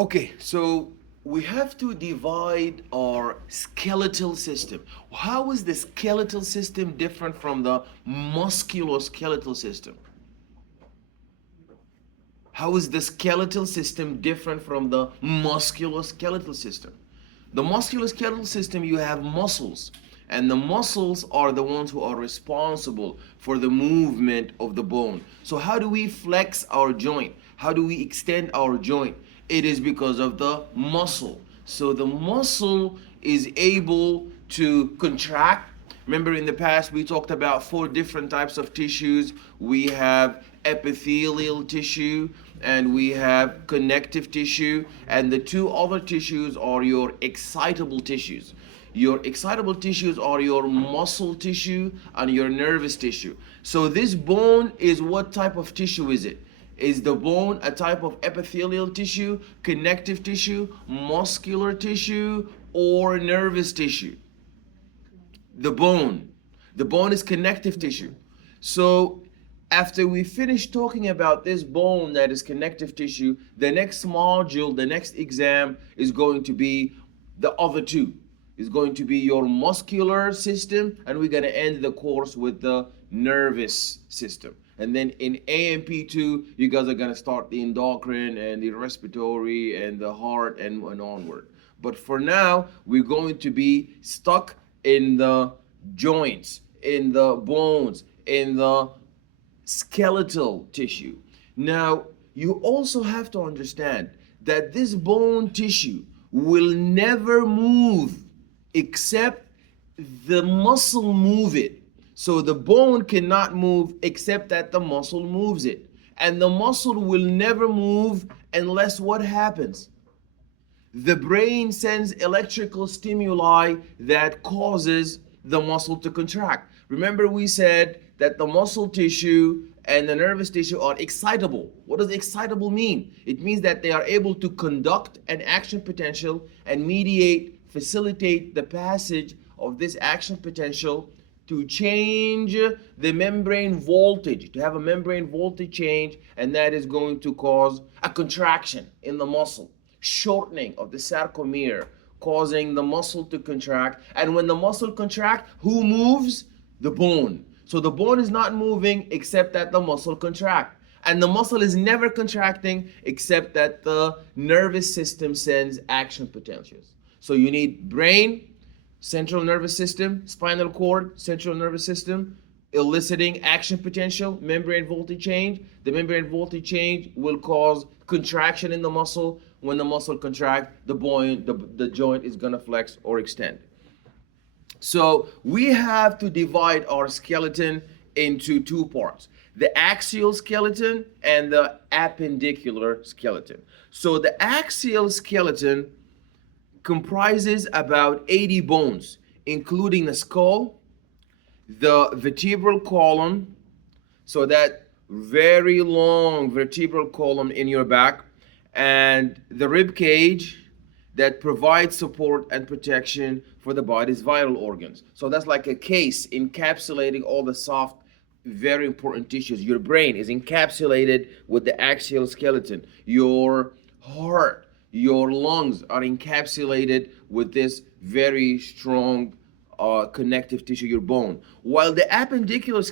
Okay, so we have to divide our skeletal system. How is the skeletal system different from the musculoskeletal system? How is the skeletal system different from the musculoskeletal system? The musculoskeletal system, you have muscles, and the muscles are the ones who are responsible for the movement of the bone. So, how do we flex our joint? How do we extend our joint? It is because of the muscle. So, the muscle is able to contract. Remember, in the past, we talked about 4 different types of tissues. We have epithelial tissue, and we have connective tissue, and the 2 other tissues are your excitable tissues. Your excitable tissues are your muscle tissue and your nervous tissue. So this bone is, what type of tissue is it? Is the bone a type of epithelial tissue, connective tissue, muscular tissue, or nervous tissue? The bone. The bone is connective tissue. So after we finish talking about this bone that is connective tissue, the next module, the next exam is going to be the other 2. It's going to be your muscular system, and we're going to end the course with the nervous system. And then in AMP2, you guys are going to start the endocrine and the respiratory and the heart and onward. But for now, we're going to be stuck in the joints, in the bones, in the skeletal tissue. Now, you also have to understand that this bone tissue will never move except the muscle move it. So the bone cannot move except that the muscle moves it. And the muscle will never move unless what happens? The brain sends electrical stimuli that causes the muscle to contract. Remember, we said that the muscle tissue and the nervous tissue are excitable. What does excitable mean? It means that they are able to conduct an action potential and facilitate the passage of this action potential to change the membrane voltage, to have a membrane voltage change, and that is going to cause a contraction in the muscle, shortening of the sarcomere, causing the muscle to contract. And when the muscle contracts, who moves? The bone. So the bone is not moving except that the muscle contracts. And the muscle is never contracting except that the nervous system sends action potentials. So you need brain, central nervous system, spinal cord, central nervous system, eliciting action potential, membrane voltage change. The membrane voltage change will cause contraction in the muscle. When the muscle contracts, the joint is going to flex or extend. So we have to divide our skeleton into 2 parts: the axial skeleton and the appendicular skeleton. So the axial skeleton comprises about 80 bones, including the skull, the vertebral column, so that very long vertebral column in your back, and the rib cage that provides support and protection for the body's vital organs. So that's like a case encapsulating all the soft, very important tissues. Your brain is encapsulated with the axial skeleton. Your heart, your lungs are encapsulated with this very strong connective tissue, your bone. While the appendicular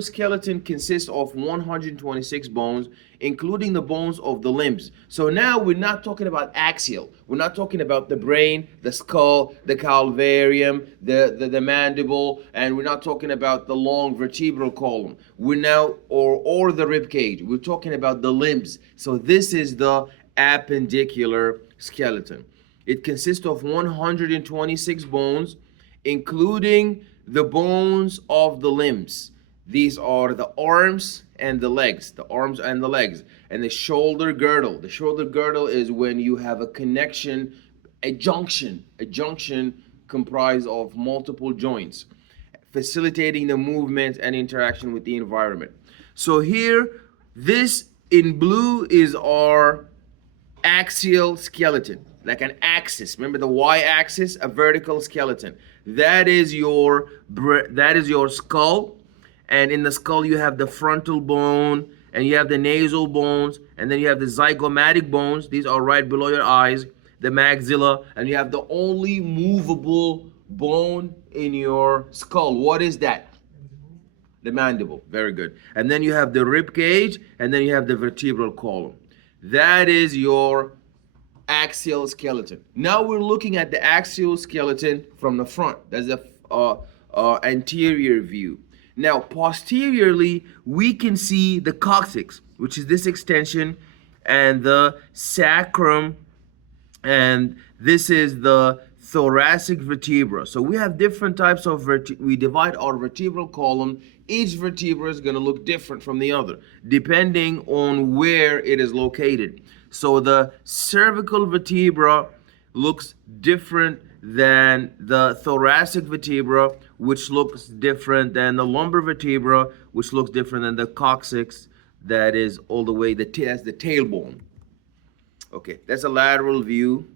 skeleton consists of 126 bones, including the bones of the limbs. So now we're not talking about axial. We're not talking about the brain, the skull, the calvarium, the mandible, and we're not talking about the long vertebral column. We're now, or the rib cage. We're talking about the limbs. So this is the appendicular skeleton. It consists of 126 bones, including the bones of the limbs. These are the arms and the legs, and the shoulder girdle. The shoulder girdle is when you have a connection, a junction comprised of multiple joints, facilitating the movement and interaction with the environment. So here, this in blue is our axial skeleton, like an axis. Remember the y-axis, a vertical skeleton. That is your skull, and in the skull you have the frontal bone and you have the nasal bones, and then you have the zygomatic bones. These are right below your eyes, the maxilla, and you have the only movable bone in your skull. What is that? The mandible. Very good. And then you have the rib cage, and then you have the vertebral column. That is your axial skeleton. Now we're looking at the axial skeleton from the front. That's the anterior view. Now posteriorly, we can see the coccyx, which is this extension, and the sacrum, and this is the thoracic vertebra. So we have different types of we divide our vertebral column. Each vertebra is going to look different from the other depending on where it is located. So the cervical vertebra looks different than the thoracic vertebra, which looks different than the lumbar vertebra, which looks different than the coccyx, that is all the way that's the tailbone. Okay, that's a lateral view.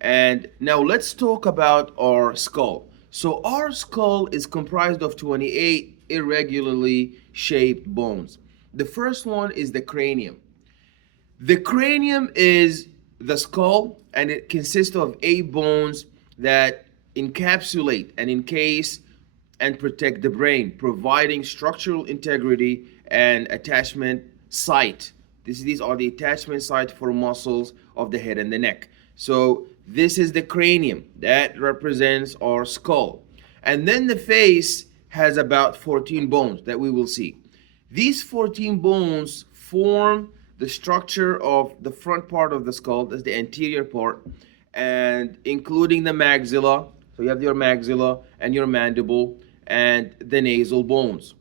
And now let's talk about our skull. So our skull is comprised of 28 irregularly shaped bones. The first one is the cranium. The cranium is the skull, and it consists of 8 bones that encapsulate and encase and protect the brain, providing structural integrity and attachment site. These are the attachment site for muscles of the head and the neck. So this is the cranium that represents our skull. And then the face has about 14 bones that we will see. These 14 bones form the structure of the front part of the skull. That's the anterior part, and including the maxilla. So you have your maxilla and your mandible and the nasal bones.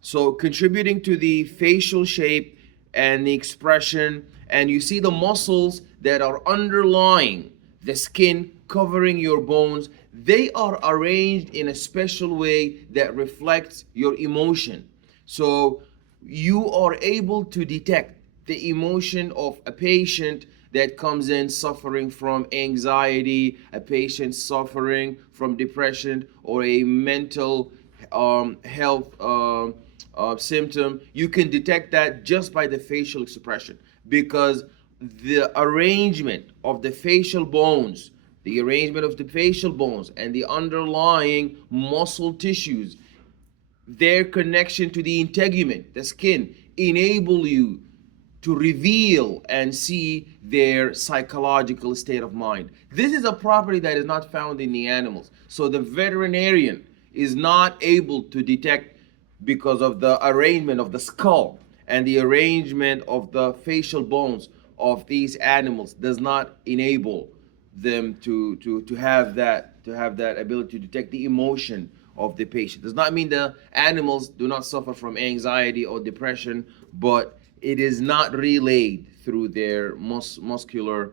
So contributing to the facial shape and the expression, and you see the muscles that are underlying the skin covering your bones. They are arranged in a special way that reflects your emotion. So you are able to detect the emotion of a patient that comes in suffering from anxiety, a patient suffering from depression, or a mental health symptom. You can detect that just by the facial expression, because the arrangement of the facial bones, and the underlying muscle tissues, their connection to the integument, the skin, enable you to reveal and see their psychological state of mind. This is a property that is not found in the animals. So the veterinarian is not able to detect, because of the arrangement of the skull and the arrangement of the facial bones of these animals does not enable them to have that ability to detect the emotion of the patient. Does not mean the animals do not suffer from anxiety or depression, but it is not relayed through their muscular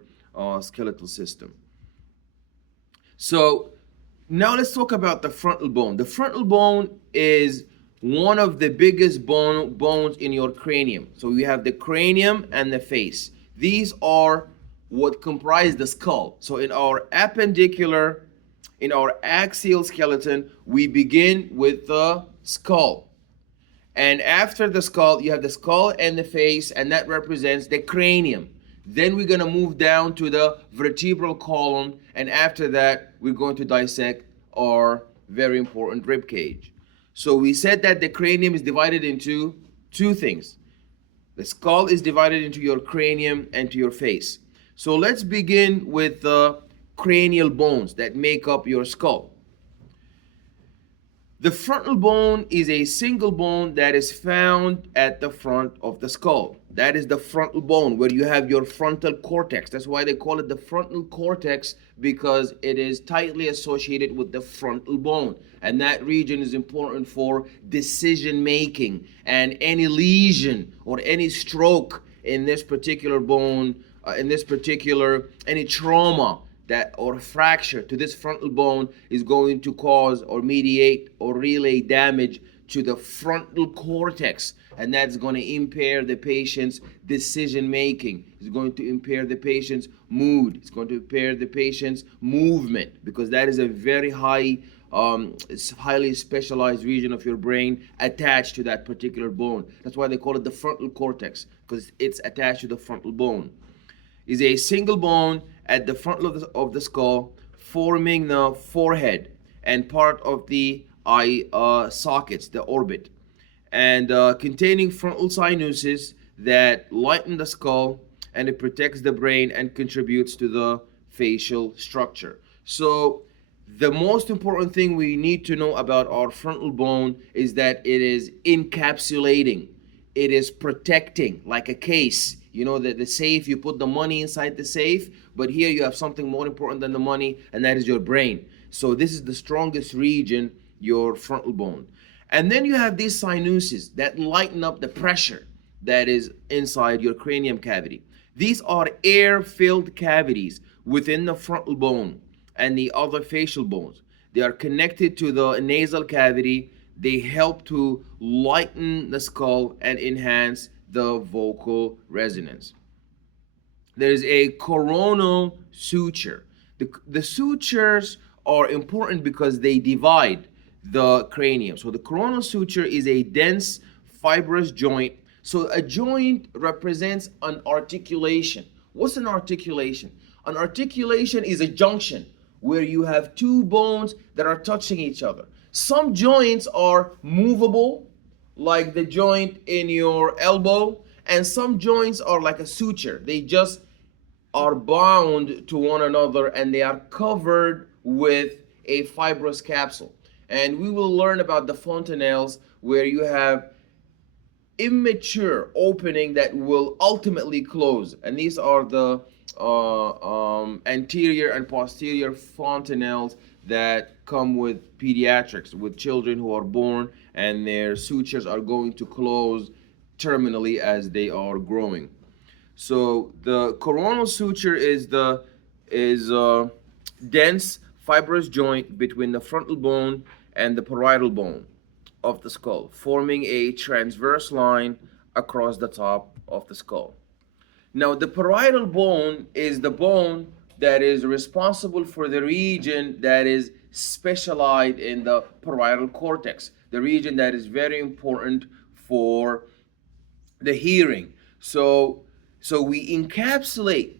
skeletal system. So now let's talk about the frontal bone. The frontal bone is one of the biggest bones in your cranium. So you have the cranium and the face. These are what comprise the skull. So in our appendicular, in our axial skeleton, we begin with the skull. And after the skull, you have the skull and the face, and that represents the cranium. Then we're going to move down to the vertebral column, and after that, we're going to dissect our very important rib cage. So we said that the cranium is divided into 2 things. The skull is divided into your cranium and to your face. So let's begin with the cranial bones that make up your skull. The frontal bone is a single bone that is found at the front of the skull. That is the frontal bone, where you have your frontal cortex. That's why they call it the frontal cortex, because it is tightly associated with the frontal bone. And that region is important for decision making. And any lesion or any stroke in this particular bone, any trauma that or fracture to this frontal bone is going to cause or mediate or relay damage to the frontal cortex, and that's going to impair the patient's decision making. It's going to impair the patient's mood. It's going to impair the patient's movement, because that is a very high it's highly specialized region of your brain attached to that particular bone. That's why they call it the frontal cortex, because it's attached to the frontal bone. Is a single bone at the front of the skull, forming the forehead and part of the eye sockets, the orbit, and containing frontal sinuses that lighten the skull, and it protects the brain and contributes to the facial structure. So the most important thing we need to know about our frontal bone is that it is encapsulating, it is protecting, like a case. You know, the safe, you put the money inside the safe, but here you have something more important than the money, and that is your brain. So this is the strongest region, your frontal bone. And then you have these sinuses that lighten up the pressure that is inside your cranium cavity. These are air-filled cavities within the frontal bone and the other facial bones. They are connected to the nasal cavity. They help to lighten the skull and enhance the vocal resonance. There is a coronal suture. The sutures are important because they divide the cranium. So the coronal suture is a dense fibrous joint. So a joint represents an articulation. What's an articulation? An articulation is a junction where you have two bones that are touching each other. Some joints are movable, like the joint in your elbow, and some joints are like a suture. They just are bound to one another and they are covered with a fibrous capsule. And we will learn about the fontanelles, where you have immature opening that will ultimately close, and these are the anterior and posterior fontanelles that come with pediatrics, with children who are born, and their sutures are going to close terminally as they are growing. So the coronal suture is dense fibrous joint between the frontal bone and the parietal bone of the skull, forming a transverse line across the top of the skull. Now, the parietal bone is the bone that is responsible for the region that is specialized in the parietal cortex, the region that is very important for the hearing. So we encapsulate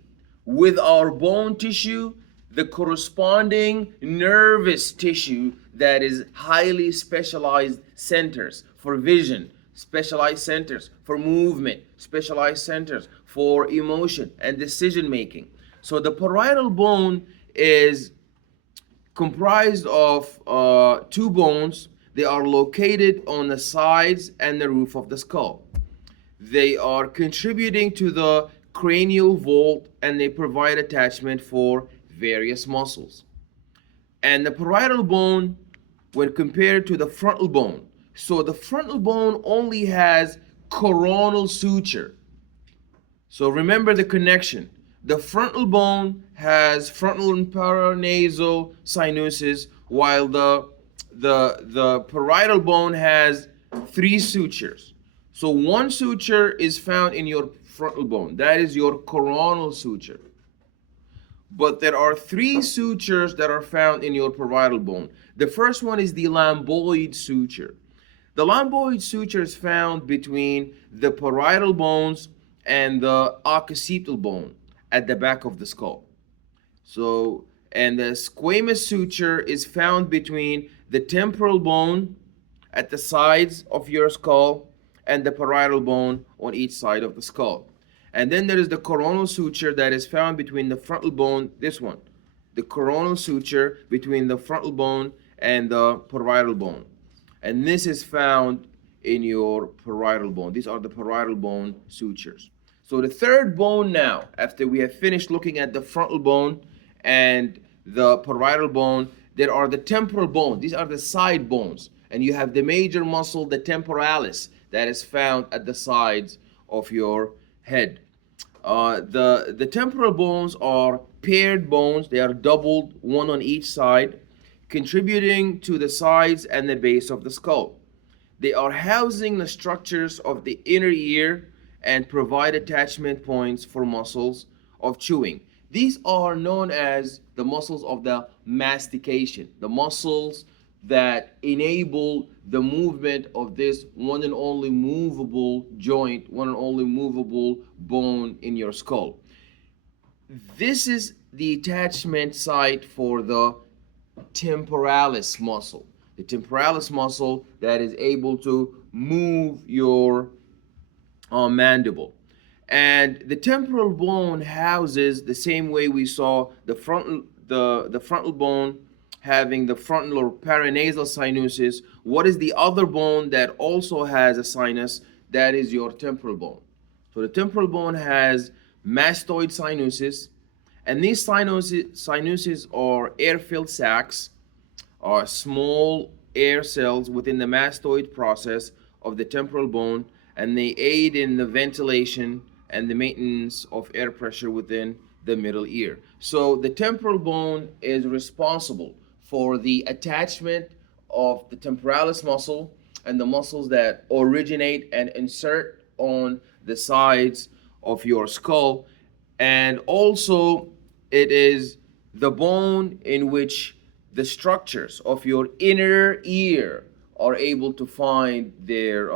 with our bone tissue the corresponding nervous tissue that is highly specialized centers for vision, specialized centers for movement, specialized centers for emotion and decision making. So the parietal bone is comprised of two bones. They are located on the sides and the roof of the skull. They are contributing to the cranial vault, and they provide attachment for various muscles. And the parietal bone, when compared to the frontal bone, so the frontal bone only has coronal suture. So remember the connection. The frontal bone has frontal and paranasal sinuses, while the parietal bone has three sutures. So one suture is found in your frontal bone. That is your coronal suture. But there are three sutures that are found in your parietal bone. The first one is the lambdoid suture. The lambdoid suture is found between the parietal bones and the occipital bone at the back of the skull. So, and the squamous suture is found between the temporal bone at the sides of your skull and the parietal bone on each side of the skull. And then there is the coronal suture that is found between the frontal bone, this one, the coronal suture between the frontal bone and the parietal bone. And this is found in your parietal bone. These are the parietal bone sutures. So the third bone now, after we have finished looking at the frontal bone and the parietal bone, there are the temporal bones. These are the side bones. And you have the major muscle, the temporalis, that is found at the sides of your head. The temporal bones are paired bones. They are doubled, one on each side, contributing to the sides and the base of the skull. They are housing the structures of the inner ear and provide attachment points for muscles of chewing. These are known as the muscles of the mastication, the muscles that enable the movement of this one and only movable joint, one and only movable bone in your skull. This is the attachment site for the temporalis muscle. The temporalis muscle that is able to move your mandible. And the temporal bone houses, the same way we saw the frontal bone having the frontal or paranasal sinuses. What is the other bone that also has a sinus? That is your temporal bone. So the temporal bone has mastoid sinuses, and these sinuses are air-filled sacs, are small air cells within the mastoid process of the temporal bone, and they aid in the ventilation and the maintenance of air pressure within the middle ear. So the temporal bone is responsible for the attachment of the temporalis muscle and the muscles that originate and insert on the sides of your skull. And also, it is the bone in which the structures of your inner ear are able to find their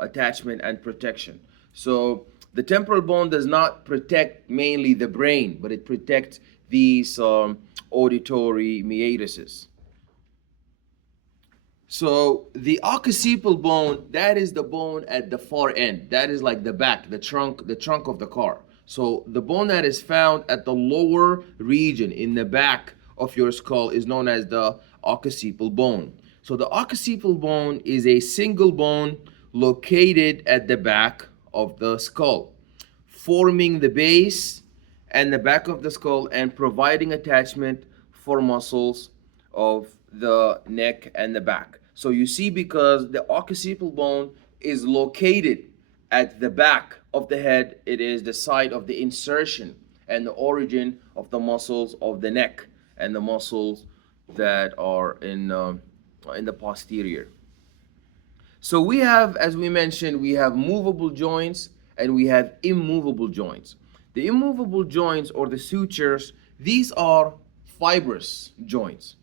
attachment and protection. So the temporal bone does not protect mainly the brain, but it protects these auditory meatuses. So the occipital bone, that is the bone at the far end. That is like the back, the trunk of the car. So the bone that is found at the lower region in the back of your skull is known as the occipital bone. So the occipital bone is a single bone located at the back of the skull, forming the base and the back of the skull and providing attachment for muscles of the neck and the back. So you see, because the occipital bone is located at the back of the head, it is the site of the insertion and the origin of the muscles of the neck and the muscles that are in the posterior. So we have, as we mentioned, we have movable joints and we have immovable joints. The immovable joints, or the sutures, these are fibrous joints.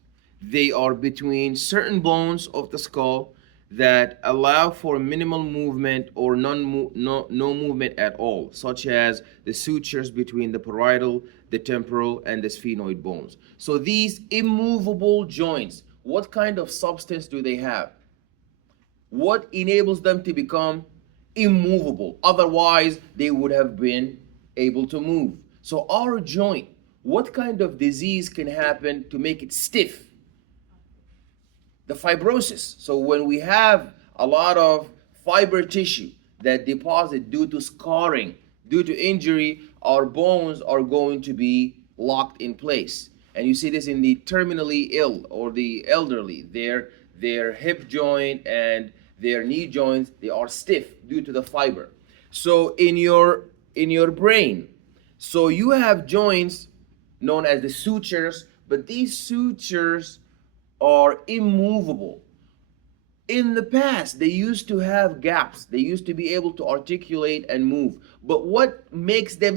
They are between certain bones of the skull that allow for minimal movement or no movement at all, such as the sutures between the parietal, the temporal, and the sphenoid bones. So these immovable joints, what kind of substance do they have? What enables them to become immovable? Otherwise, they would have been able to move. So our joint, what kind of disease can happen to make it stiff? The fibrosis. So when we have a lot of fiber tissue that deposit due to scarring, due to injury, our bones are going to be locked in place. And you see this in the terminally ill or the elderly. Their hip joint and their knee joints, they are stiff due to the fiber. So in your brain, so you have joints known as the sutures, but these sutures are immovable. In the past, they used to have gaps. They used to be able to articulate and move. But what makes them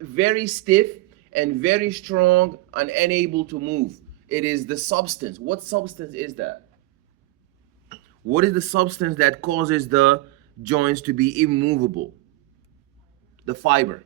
very stiff and very strong and unable to move? It is the substance. What substance is that? What is the substance that causes the joints to be immovable? The fiber.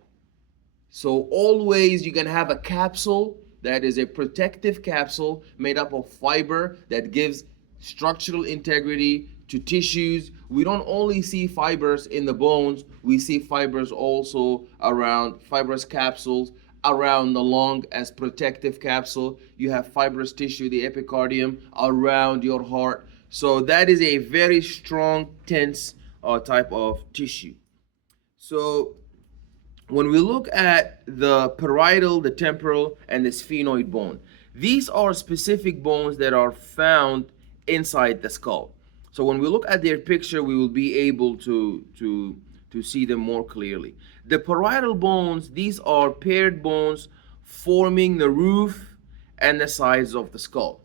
So always you can have a capsule that is a protective capsule made up of fiber that gives structural integrity to tissues. We don't only see fibers in the bones, we see fibers also around fibrous capsules around the lung as protective capsule. You have fibrous tissue, the epicardium, around your heart. So that is a very strong, tense type of tissue. So when we look at the parietal, the temporal, and the sphenoid bone, these are specific bones that are found inside the skull. So when we look at their picture, we will be able to see them more clearly. The parietal bones, these are paired bones forming the roof and the sides of the skull.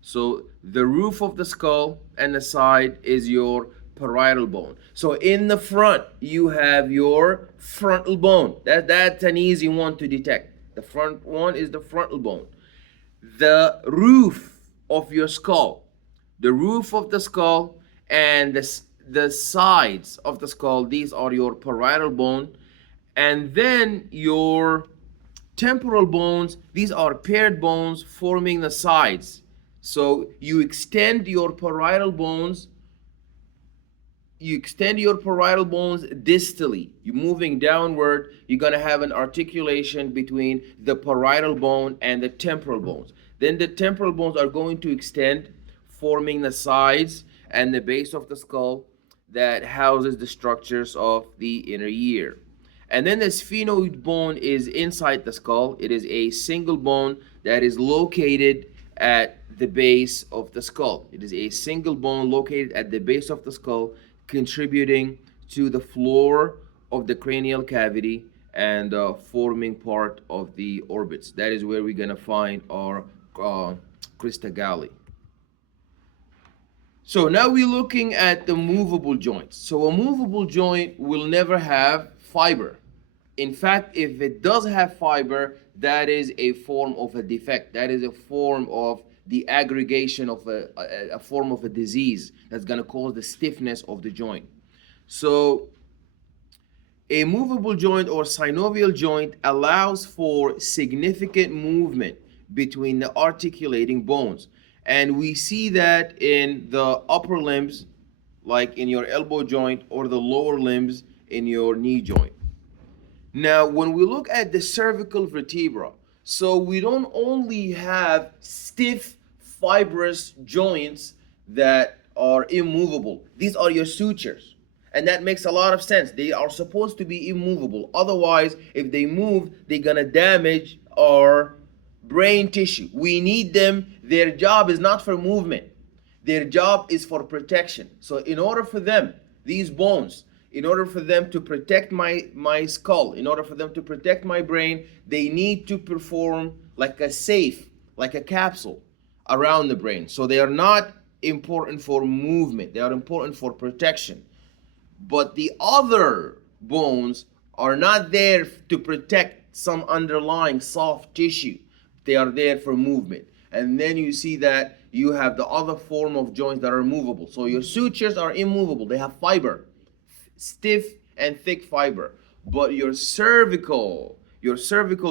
So the roof of the skull and the side is your parietal bone. So in the front, you have your frontal bone. That's an easy one to detect. The front one is the frontal bone. The roof of your skull, the roof of the skull, and the sides of the skull. These are your parietal bone. And then your temporal bones, these are paired bones forming the sides. So you extend your parietal bones, distally. You're moving downward, you're going to have an articulation between the parietal bone and the temporal bones. Then the temporal bones are going to extend, forming the sides and the base of the skull that houses the structures of the inner ear. And then the sphenoid bone is inside the skull. It is a single bone that is located at the base of the skull. It is a single bone located at the base of the skull, contributing to the floor of the cranial cavity and forming part of the orbits. That is where we're going to find our crista galli. So now we're looking at the movable joints. So a movable joint will never have fiber. In fact, if it does have fiber, that is a form of a defect. That is a form of the aggregation of a form of a disease that's going to cause the stiffness of the joint. So a movable joint or synovial joint allows for significant movement between the articulating bones. And we see that in the upper limbs, like in your elbow joint, or the lower limbs in your knee joint. Now, when we look at the cervical vertebra, so we don't only have stiff, fibrous joints that are immovable. These are your sutures. And that makes a lot of sense. They are supposed to be immovable. Otherwise, if they move, they're going to damage our brain tissue. We need them. Their job is not for movement. Their job is for protection. So in order for them, these bones, in order for them to protect my skull, in order for them to protect my brain, they need to perform like a safe, like a capsule around the brain. So they are not important for movement. They are important for protection. But the other bones are not there to protect some underlying soft tissue. They are there for movement. And then you see that you have the other form of joints that are movable. So your sutures are immovable. They have fiber, stiff and thick fiber. But your cervical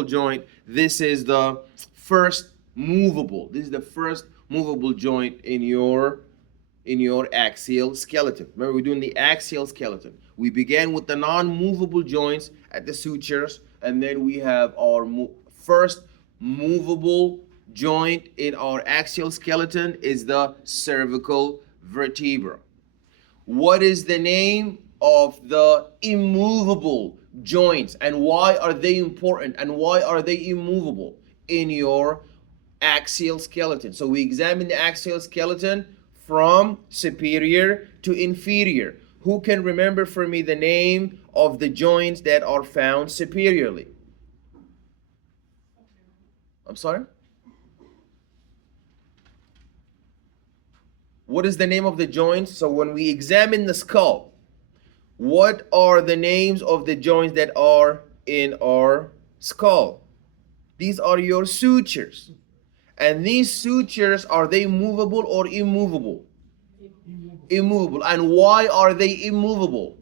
joint, this is the first movable. This is the first movable joint in your axial skeleton. Remember, we're doing the axial skeleton. We began with the non-movable joints at the sutures, and then we have our first movable joint in our axial skeleton is the cervical vertebra. What is the name of the immovable joints, and why are they important, and why are they immovable in your axial skeleton? So we examine the axial skeleton from superior to inferior. Who can remember for me the name of the joints that are found superiorly? I'm sorry? What is the name of the joints? So when we examine the skull, what are the names of the joints that are in our skull? These are your sutures. And these sutures, are they movable or immovable? Immovable. And why are they immovable?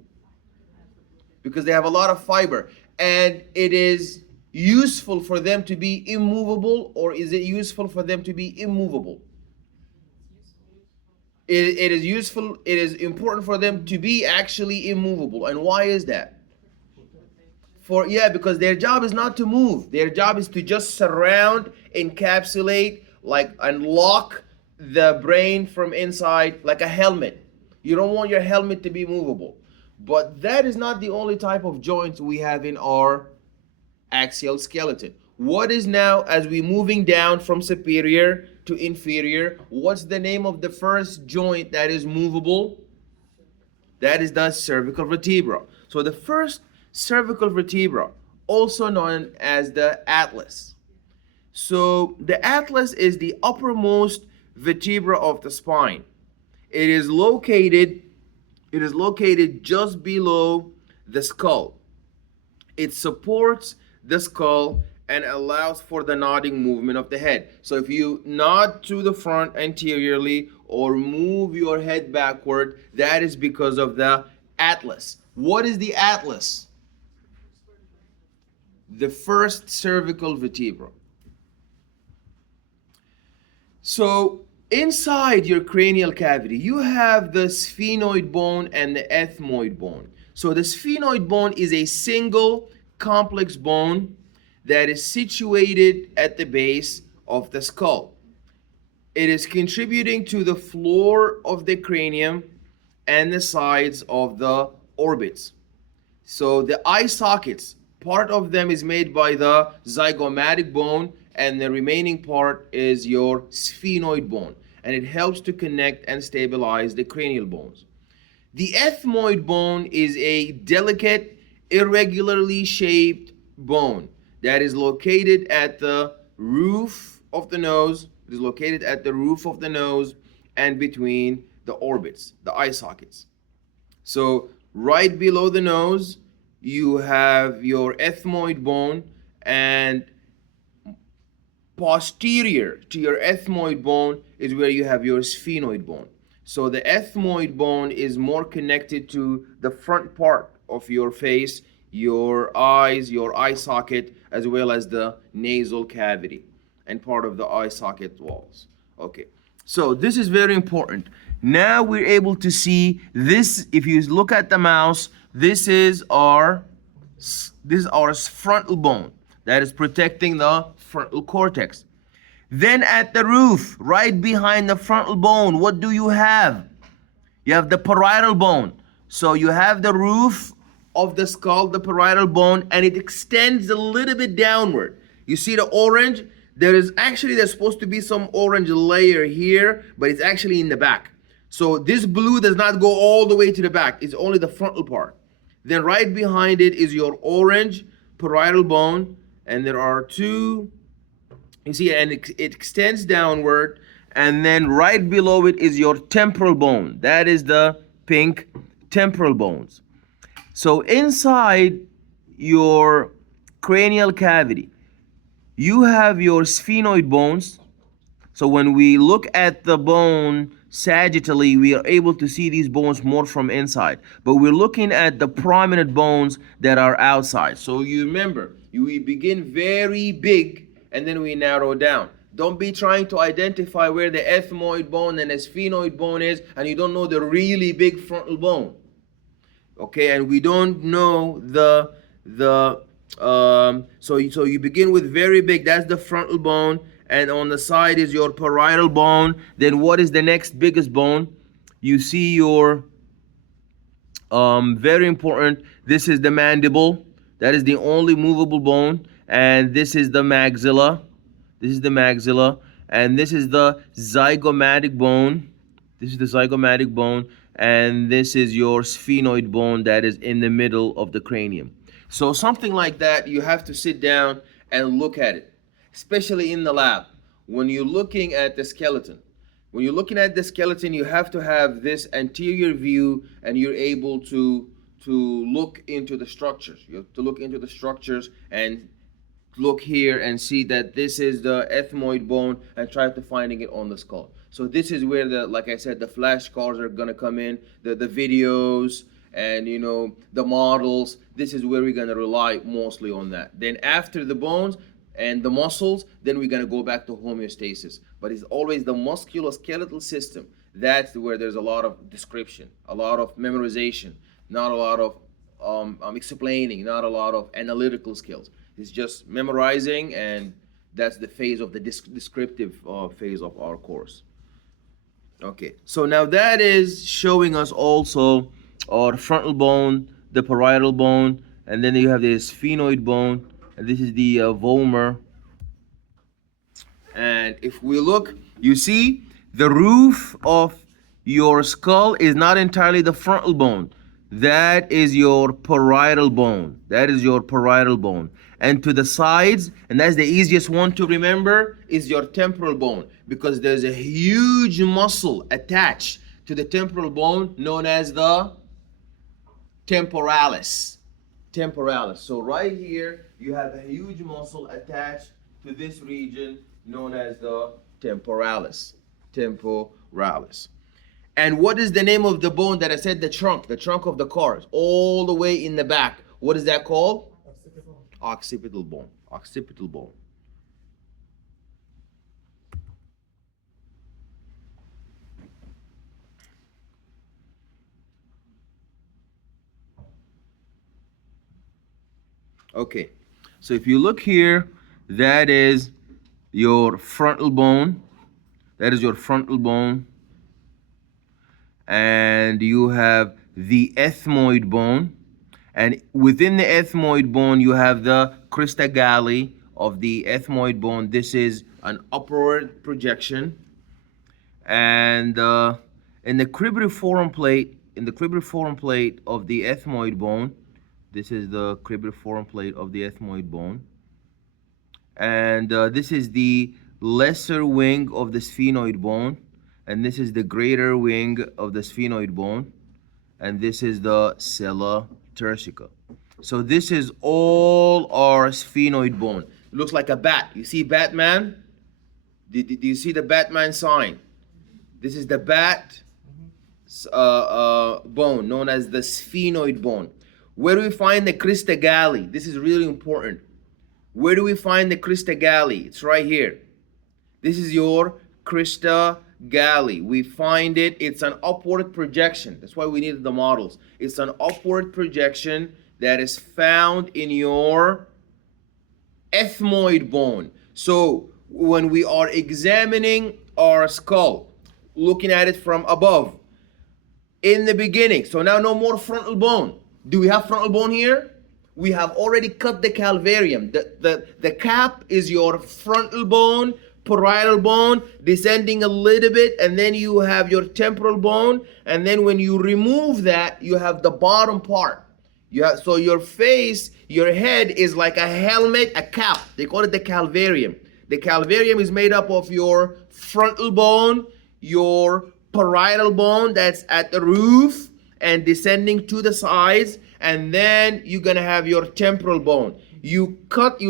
Because they have a lot of fiber. And it is useful for them to be immovable, or is it useful for them to be immovable? It is useful, it is important for them to be actually immovable. And why is that? Because their job is not to move. Their job is to just surround, encapsulate, and lock the brain from inside like a helmet. You don't want your helmet to be movable. But that is not the only type of joints we have in our axial skeleton. What is now, as we're moving down from superior to inferior, what's the name of the first joint that is movable? That is the cervical vertebra. So the first cervical vertebra, also known as the atlas. So the atlas is the uppermost vertebra of the spine. It is located just below the skull. It supports the skull and allows for the nodding movement of the head. So if you nod to the front anteriorly or move your head backward, that is because of the atlas. What is the atlas? The first cervical vertebra. So inside your cranial cavity, you have the sphenoid bone and the ethmoid bone. So the sphenoid bone is a single complex bone that is situated at the base of the skull. It is contributing to the floor of the cranium and the sides of the orbits. So the eye sockets, part of them is made by the zygomatic bone, and the remaining part is your sphenoid bone, and it helps to connect and stabilize the cranial bones. The ethmoid bone is a delicate, irregularly shaped bone that is located at the roof of the nose. It is located at the roof of the nose and between the orbits, the eye sockets. So right below the nose, you have your ethmoid bone, and posterior to your ethmoid bone is where you have your sphenoid bone. So the ethmoid bone is more connected to the front part of your face, your eyes, your eye socket, as well as the nasal cavity and part of the eye socket walls. Okay, so this is very important. Now we're able to see this. If you look at the mouse, this is our frontal bone that is protecting the frontal cortex. Then at the roof, right behind the frontal bone, what do you have? You have the parietal bone. So you have the roof of the skull, the parietal bone, and it extends a little bit downward. You see the orange? There's supposed to be some orange layer here, but it's actually in the back. So this blue does not go all the way to the back. It's only the frontal part. Then right behind it is your orange parietal bone, and there are two, you see, and it extends downward, and then right below it is your temporal bone. That is the pink temporal bones. So inside your cranial cavity, you have your sphenoid bones. So when we look at the bone sagittally, we are able to see these bones more from inside. But we're looking at the prominent bones that are outside. So you remember, we begin very big and then we narrow down. Don't be trying to identify where the ethmoid bone and the sphenoid bone is, and you don't know the really big frontal bone. Okay, and we don't know so you begin with very big, that's the frontal bone, and on the side is your parietal bone. Then what is the next biggest bone? You see your very important, this is the mandible. That is the only movable bone, and this is the maxilla. This is the maxilla, and this is the zygomatic bone. This is the zygomatic bone, and this is your sphenoid bone that is in the middle of the cranium. So something like that, you have to sit down and look at it, especially in the lab. When you're looking at the skeleton, you have to have this anterior view, and you're able to look into the structures. You have to look into the structures and look here and see that this is the ethmoid bone, and try to finding it on the skull. So this is where like I said, the flashcards are gonna come in, the videos, and the models. This is where we're gonna rely mostly on that. Then after the bones and the muscles, then we're gonna go back to homeostasis. But it's always the musculoskeletal system. That's where there's a lot of description, a lot of memorization, not a lot of explaining, not a lot of analytical skills. It's just memorizing, and that's the phase of the descriptive phase of our course. Okay, so now that is showing us also our frontal bone, the parietal bone, and then you have the sphenoid bone, and this is the vomer. And if we look, you see the roof of your skull is not entirely the frontal bone. That is your parietal bone. That is your parietal bone. And to the sides, and that's the easiest one to remember, is your temporal bone, because there's a huge muscle attached to the temporal bone known as the temporalis. So right here, You have a huge muscle attached to this region known as the temporalis. Temporalis. And what is the name of the bone that I said, the trunk of the car, all the way in the back? What is that called? Occipital bone. Occipital bone. Okay, so if you look here, that is your frontal bone. That is your frontal bone. And you have the ethmoid bone. And within the ethmoid bone, you have the crista galli of the ethmoid bone. This is an upward projection. And in the cribriform plate, of the ethmoid bone, this is the cribriform plate of the ethmoid bone. And this is the lesser wing of the sphenoid bone. And this is the greater wing of the sphenoid bone. And this is the sella turcica. So this is all our sphenoid bone. It looks like a bat. You see Batman? Do you see the Batman sign? This is the bat bone, known as the sphenoid bone. Where do we find the crista galli? This is really important. Where do we find the crista galli? It's right here. This is your crista galli. We find it. It's an upward projection. That's why we needed the models. It's an upward projection that is found in your ethmoid bone. So when we are examining our skull, looking at it from above, in the beginning, so now no more frontal bone. Do we have frontal bone here? We have already cut the calvarium. The cap is your frontal bone, parietal bone, descending a little bit, and then you have your temporal bone, and then when you remove that, you have the bottom part. So your face, your head is like a helmet, a cap. They call it the calvarium. The calvarium is made up of your frontal bone, your parietal bone that's at the roof and descending to the sides, and then you're gonna have your temporal bone. You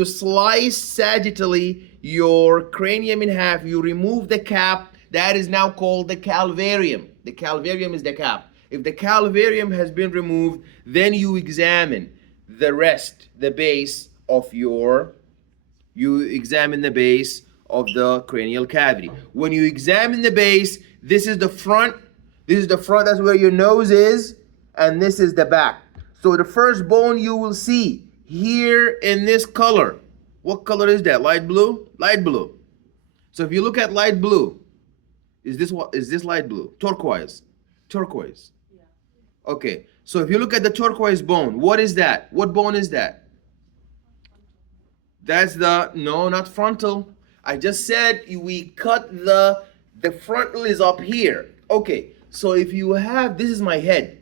slice sagittally your cranium in half, you remove the cap, that is now called the calvarium. The calvarium is the cap. If the calvarium has been removed, then you examine the rest, the base of the cranial cavity. When you examine the base, this is the front, that's where your nose is, and this is the back. So the first bone you will see here in this color, what color is that? Light blue? Light blue. So if you look at light blue, is this light blue? Turquoise. Turquoise. Yeah. Okay. So if you look at the turquoise bone, what is that? What bone is that? That's no, not frontal. I just said we cut the frontal is up here. Okay. So if you have, this is my head.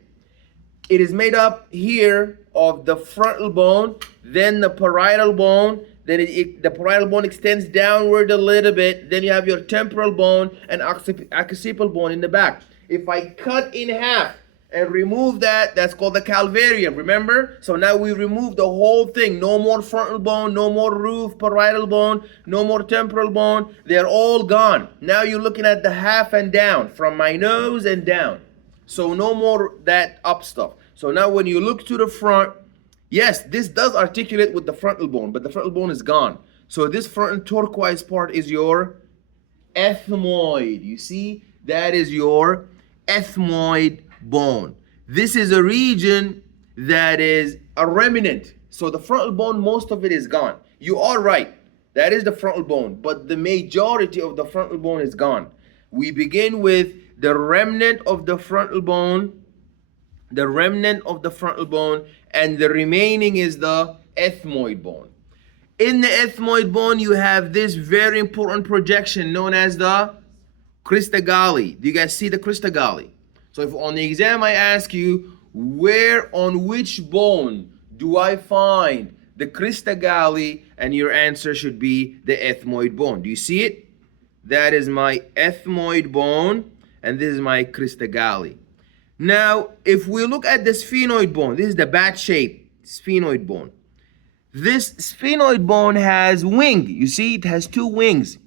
It is made up here of the frontal bone, then the parietal bone, then the parietal bone extends downward a little bit, then you have your temporal bone and occipital bone in the back. If I cut in half and remove that, that's called the calvarium, remember? So now we remove the whole thing. No more frontal bone, no more roof, parietal bone, no more temporal bone. They're all gone. Now you're looking at the half and down, from my nose and down. So no more that up stuff. So now when you look to the front, yes, this does articulate with the frontal bone, but the frontal bone is gone. So this front turquoise part is your ethmoid. You see, that is your ethmoid bone. This is a region that is a remnant. So the frontal bone, most of it is gone. You are right. That is the frontal bone, but the majority of the frontal bone is gone. We begin with the remnant of the frontal bone, and the remaining is the ethmoid bone. In the ethmoid bone, you have this very important projection known as the crista galli. Do you guys see the crista galli? So if on the exam I ask you, on which bone do I find the crista galli, and your answer should be the ethmoid bone. Do you see it? That is my ethmoid bone, and this is my crista galli. Now, if we look at the sphenoid bone, this is the bat-shaped sphenoid bone. This sphenoid bone has wing. You see, it has two wings.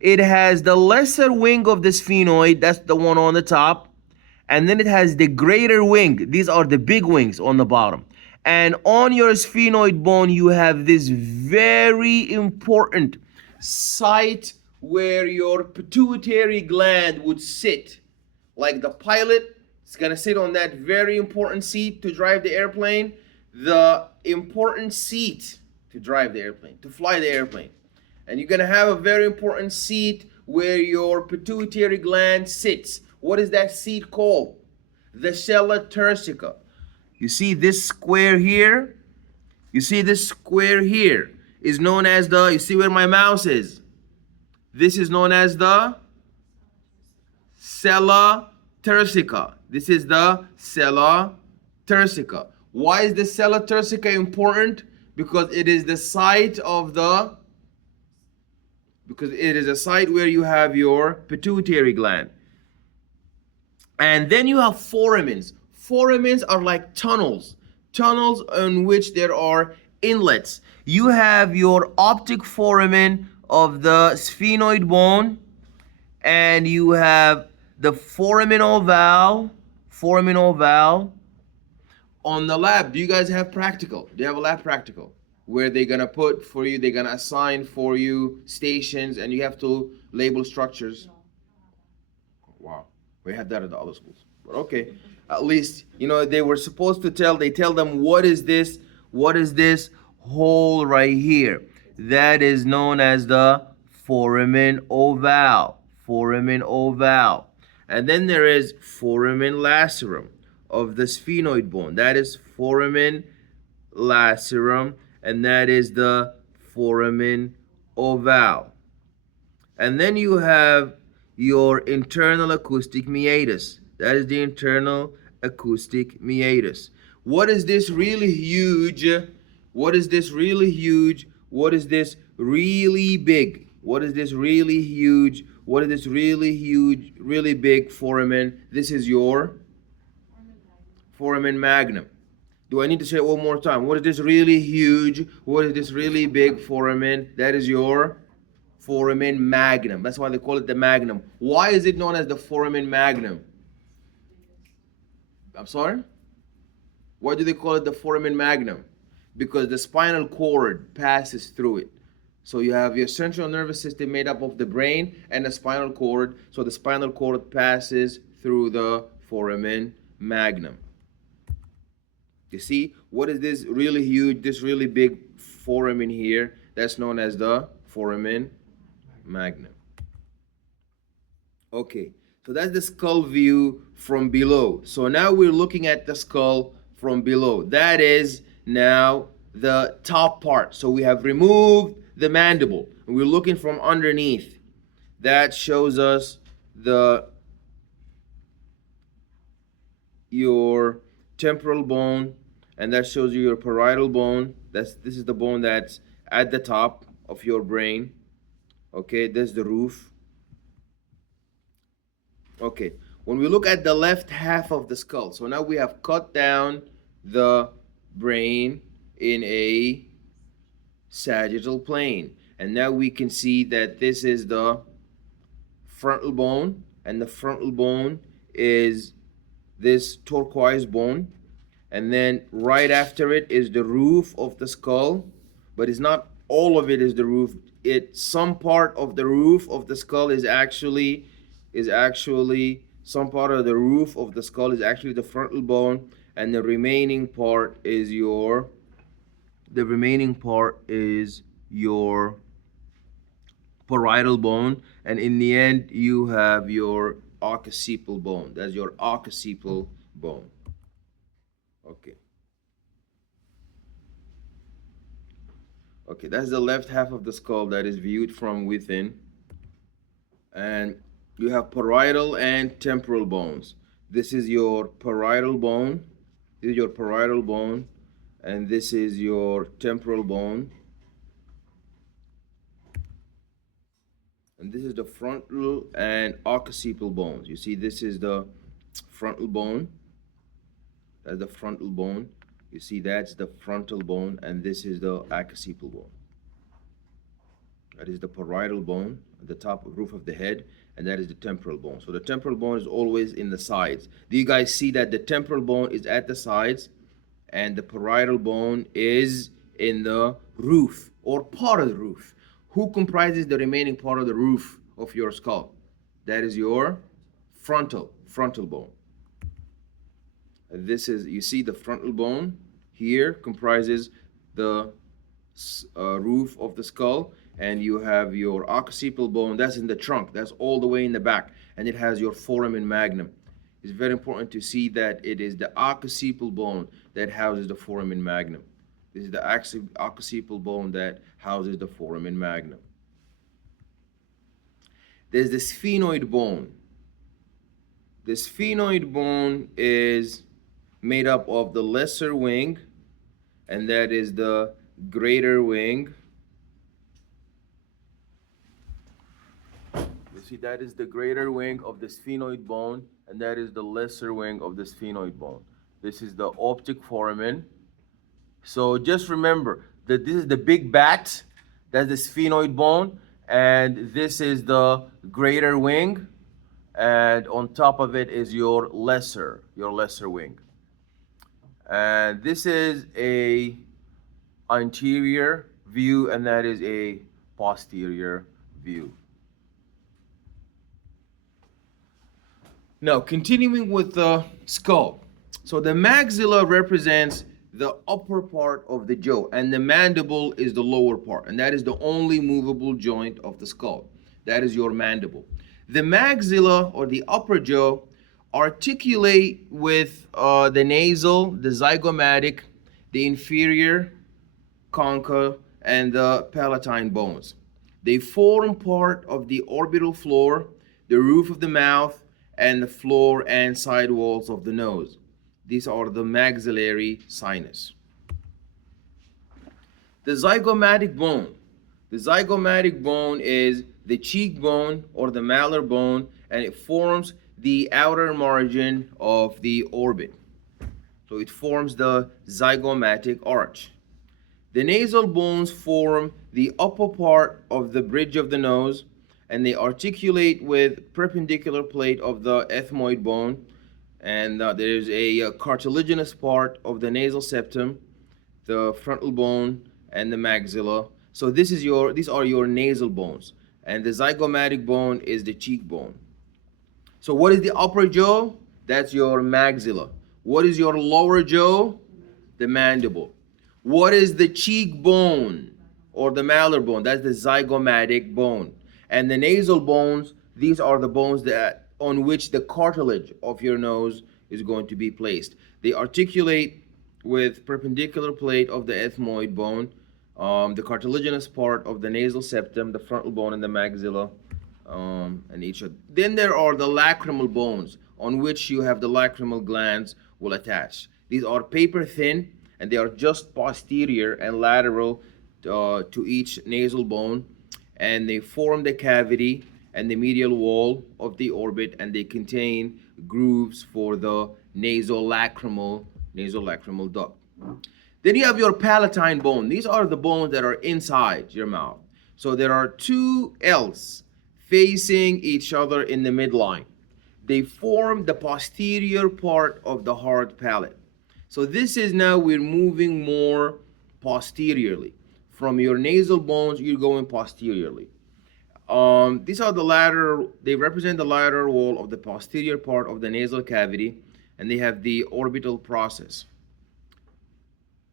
It has the lesser wing of the sphenoid, that's the one on the top, and then it has the greater wing. These are the big wings on the bottom. And on your sphenoid bone, you have this very important site where your pituitary gland would sit. Like the pilot is going to sit on that very important seat to drive the airplane. The important seat to drive the airplane, to fly the airplane. And you're going to have a very important seat where your pituitary gland sits. What is that seat called? The sella turcica. You see this square here? You see this square here is known as the, you see where my mouse is? This is known as the sella turcica. This is the sella turcica. Why is the sella turcica important? Because it is the site of the, because it is a site where you have your pituitary gland. And then you have foramens. Foramens are like tunnels in which there are inlets. You have your optic foramen of the sphenoid bone, and you have the foramen ovale. On the lab, do you guys have practical? Do you have a lab practical where they're gonna put for you, they're gonna assign for you stations and you have to label structures? Wow, we had that at the other schools. But okay, at least, you know, they were supposed to they tell them what is this hole right here. That is known as the foramen ovale. And then there is foramen lacerum of the sphenoid bone. That is foramen lacerum, and that is the foramen ovale. And then you have your internal acoustic meatus. That is the internal acoustic meatus. What is this really huge? What is this really huge? What is this really big? What is this really huge? What is this really huge, really big foramen? This is your foramen magnum. Do I need to say it one more time? What is this really huge? What is this really big foramen? That is your foramen magnum. That's why they call it the magnum. Why is it known as the foramen magnum? I'm sorry? Why do they call it the foramen magnum? Because the spinal cord passes through it. So you have your central nervous system made up of the brain and the spinal cord. So the spinal cord passes through the foramen magnum. You see, what is this really huge, this really big foramen here? That's known as the foramen magnum. Okay, so that's the skull view from below. So now we're looking at the skull from below. That is now the top part. So we have removed the mandible, and we're looking from underneath. That shows us your temporal bone, and that shows you your parietal bone. This is the bone that's at the top of your brain. Okay, there's the roof. Okay, when we look at the left half of the skull, so now we have cut down the brain in a sagittal plane, and now we can see that this is the frontal bone, and the frontal bone is this turquoise bone, and then right after it is the roof of the skull, but it's not all of it is the roof. Some part of the roof of the skull is actually some part of the roof of the skull is actually the frontal bone, and the remaining part is your parietal bone, and in the end you have your occipital bone. That's your occipital bone. Okay, that's the left half of the skull that is viewed from within. And you have parietal and temporal bones. This is your parietal bone. This is your parietal bone. And this is your temporal bone. And this is the frontal and occipital bones. You see, this is the frontal bone. That's the frontal bone. You see, that's the frontal bone, and this is the occipital bone. That is the parietal bone at the top roof of the head, and that is the temporal bone. So the temporal bone is always in the sides. Do you guys see that the temporal bone is at the sides and the parietal bone is in the roof or part of the roof? Who comprises the remaining part of the roof of your skull? That is your frontal bone. This is, you see, the frontal bone here comprises the roof of the skull, and you have your occipital bone, that's in the trunk, that's all the way in the back, and it has your foramen magnum. It's very important to see that it is the occipital bone that houses the foramen magnum. This is the occipital bone that houses the foramen magnum. There's the sphenoid bone. The sphenoid bone is made up of the lesser wing, and that is the greater wing. You see, that is the greater wing of the sphenoid bone, and that is the lesser wing of the sphenoid bone. This is the optic foramen. So just remember that this is the big bat, that's the sphenoid bone, and this is the greater wing, and on top of it is your lesser wing. And this is a anterior view, and that is a posterior view. Now, continuing with the skull. So the maxilla represents the upper part of the jaw, and the mandible is the lower part, and that is the only movable joint of the skull. That is your mandible. The maxilla, or the upper jaw, articulate with the nasal, the zygomatic, the inferior concha, and the palatine bones. They form part of the orbital floor, the roof of the mouth, and the floor and side walls of the nose. These are the maxillary sinus. The zygomatic bone. The zygomatic bone is the cheekbone or the malar bone, and it forms the outer margin of the orbit. So it forms the zygomatic arch. The nasal bones form the upper part of the bridge of the nose, and they articulate with perpendicular plate of the ethmoid bone, and there's a cartilaginous part of the nasal septum, the frontal bone, and the maxilla. So these are your nasal bones, and the zygomatic bone is the cheekbone. So what is the upper jaw? That's your maxilla. What is your lower jaw? The mandible. What is the cheekbone or the malar bone? That's the zygomatic bone. And the nasal bones, these are the bones that on which the cartilage of your nose is going to be placed. They articulate with perpendicular plate of the ethmoid bone, the cartilaginous part of the nasal septum, the frontal bone, and the maxilla. And each of, then there are the lacrimal bones on which you have the lacrimal glands will attach. These are paper thin, and they are just posterior and lateral to each nasal bone, and they form the cavity and the medial wall of the orbit, and they contain grooves for the nasolacrimal duct. Then you have your palatine bone. These are the bones that are inside your mouth. So there are two L's facing each other in the midline. They form the posterior part of the hard palate. So this is now we're moving more posteriorly. From your nasal bones, you're going posteriorly. These are the lateral, they represent the lateral wall of the posterior part of the nasal cavity, and they have the orbital process.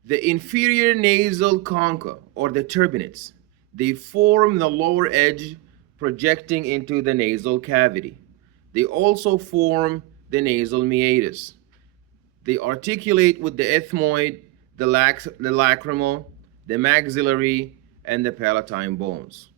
The inferior nasal concha, or the turbinates, they form the lower edge projecting into the nasal cavity. They also form the nasal meatus. They articulate with the ethmoid, the lacrimal, the maxillary, and the palatine bones.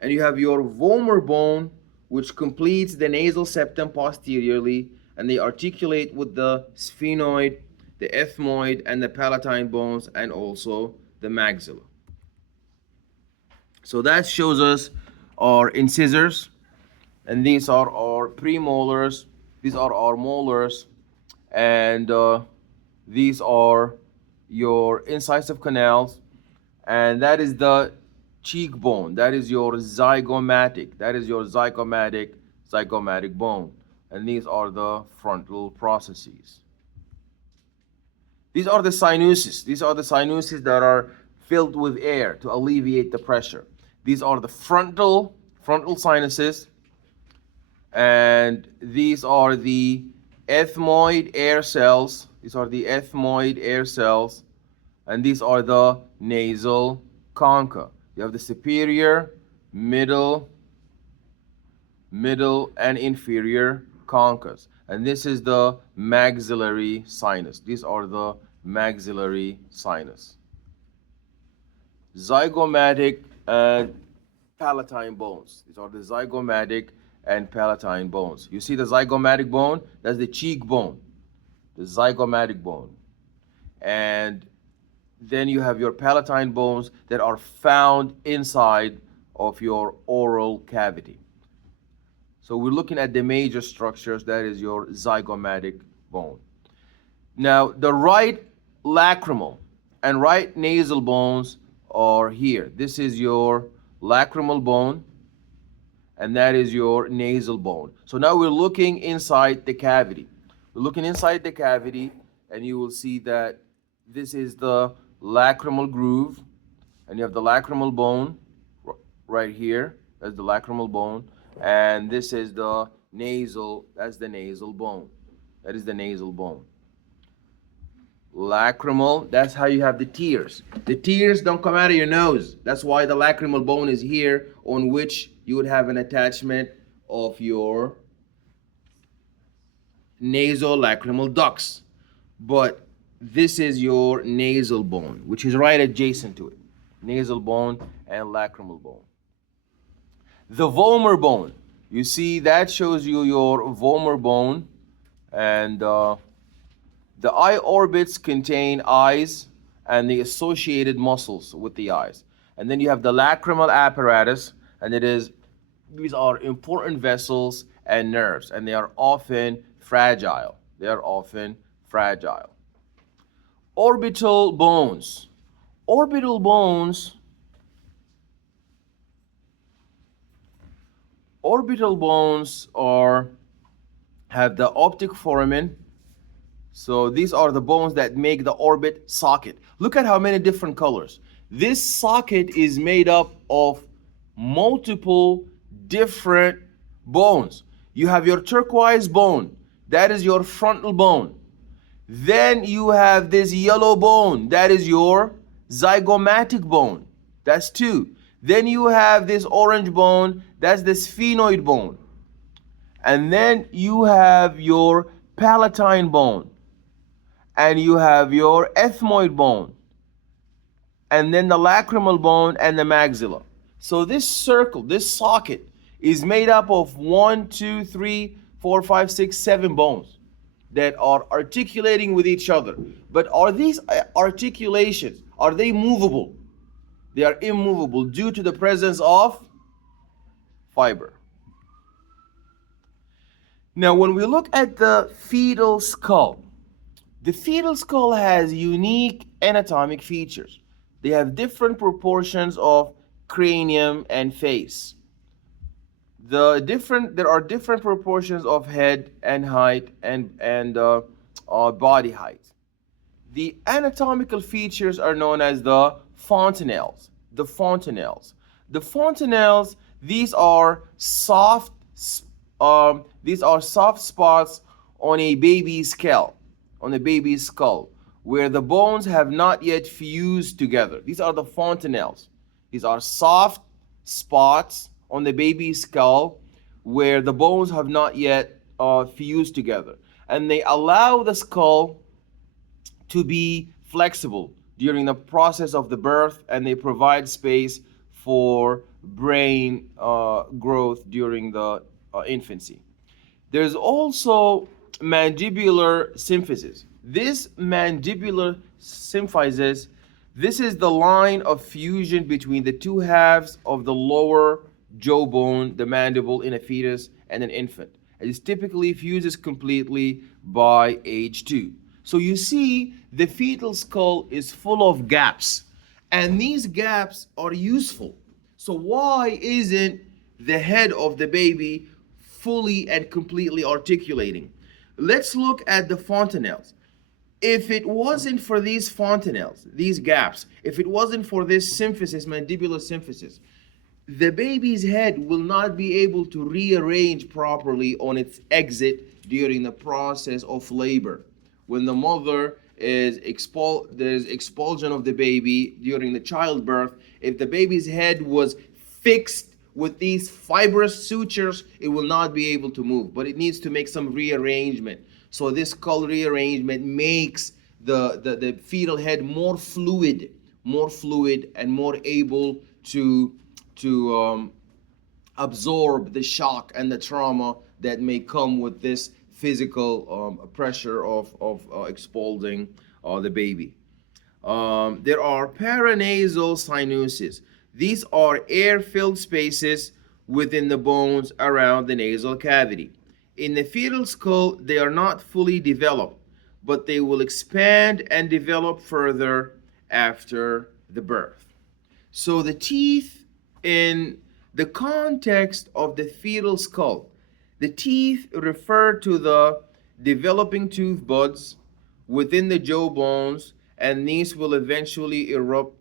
And you have your vomer bone, which completes the nasal septum posteriorly, and they articulate with the sphenoid, the ethmoid, and the palatine bones, and also the maxilla. So that shows us our incisors, and these are our premolars, these are our molars, and These are your incisive canals, and that is the cheekbone. That is your zygomatic. That is your zygomatic bone. And these are the frontal processes. These are the sinuses. These are the sinuses that are filled with air to alleviate the pressure. These are the frontal sinuses, and these are the ethmoid air cells. These are the ethmoid air cells, and these are the nasal concha. You have the superior, middle, and inferior conchas. And this is the maxillary sinus. These are the maxillary sinus. Zygomatic and palatine bones. These are the zygomatic and palatine bones. You see the zygomatic bone? That's the cheekbone, the zygomatic bone. And then you have your palatine bones that are found inside of your oral cavity. So we're looking at the major structures. That is your zygomatic bone. Now, the right lacrimal and right nasal bones are here. This is your lacrimal bone, and that is your nasal bone. So now we're looking inside the cavity. We're looking inside the cavity, and you will see that this is the lacrimal groove, and you have the lacrimal bone right here. That's the lacrimal bone. And this is the nasal, that's the nasal bone. That is the nasal bone. Lacrimal, that's how you have the tears. The tears don't come out of your nose. That's why the lacrimal bone is here, on which you would have an attachment of your nasolacrimal ducts. But this is your nasal bone, which is right adjacent to it. Nasal bone and lacrimal bone. The vomer bone, you see that shows you your vomer bone, and the eye orbits contain eyes and the associated muscles with the eyes. And then you have the lacrimal apparatus, and these are important vessels and nerves, and they are often fragile. They are often fragile. Orbital bones. Orbital bones have the optic foramen. So these are the bones that make the orbit socket. Look at how many different colors. This socket is made up of multiple different bones. You have your turquoise bone. That is your frontal bone. Then you have this yellow bone. That is your zygomatic bone. That's two. Then you have this orange bone. That's the sphenoid bone. And then you have your palatine bone. And you have your ethmoid bone. And then the lacrimal bone and the maxilla. So this circle, this socket, is made up of 1, 2, 3, 4, 5, 6, 7 bones that are articulating with each other. But are these articulations, are they movable? They are immovable due to the presence of fiber. Now, when we look at the fetal skull, the fetal skull has unique anatomic features. They have different proportions of cranium and face. There are different proportions of head and height and body height. The anatomical features are known as the fontanelles. The fontanelles. The fontanelles. These are soft spots on a baby's skull. On a baby's skull, where the bones have not yet fused together. These are the fontanelles. These are soft spots on the baby's skull where the bones have not yet fused together. And they allow the skull to be flexible during the process of the birth, and they provide space for brain growth during the infancy. There's also mandibular symphysis. This mandibular symphysis, this is the line of fusion between the two halves of the lower jawbone, the mandible, in a fetus and an infant. It typically fuses completely by age 2. So you see, the fetal skull is full of gaps, and these gaps are useful. So why isn't the head of the baby fully and completely articulating? Let's look at the fontanelles. If it wasn't for these fontanelles, these gaps, if it wasn't for this symphysis, mandibular symphysis, the baby's head will not be able to rearrange properly on its exit during the process of labor. When the mother there's expulsion of the baby during the childbirth. If the baby's head was fixed with these fibrous sutures, it will not be able to move, but it needs to make some rearrangement. So this skull rearrangement makes the fetal head more fluid and more able to absorb the shock and the trauma that may come with this physical pressure of expulsing the baby. There are paranasal sinuses. These are air-filled spaces within the bones around the nasal cavity. In the fetal skull, they are not fully developed, but they will expand and develop further after the birth. So the teeth, in the context of the fetal skull, the teeth refer to the developing tooth buds within the jaw bones, and these will eventually erupt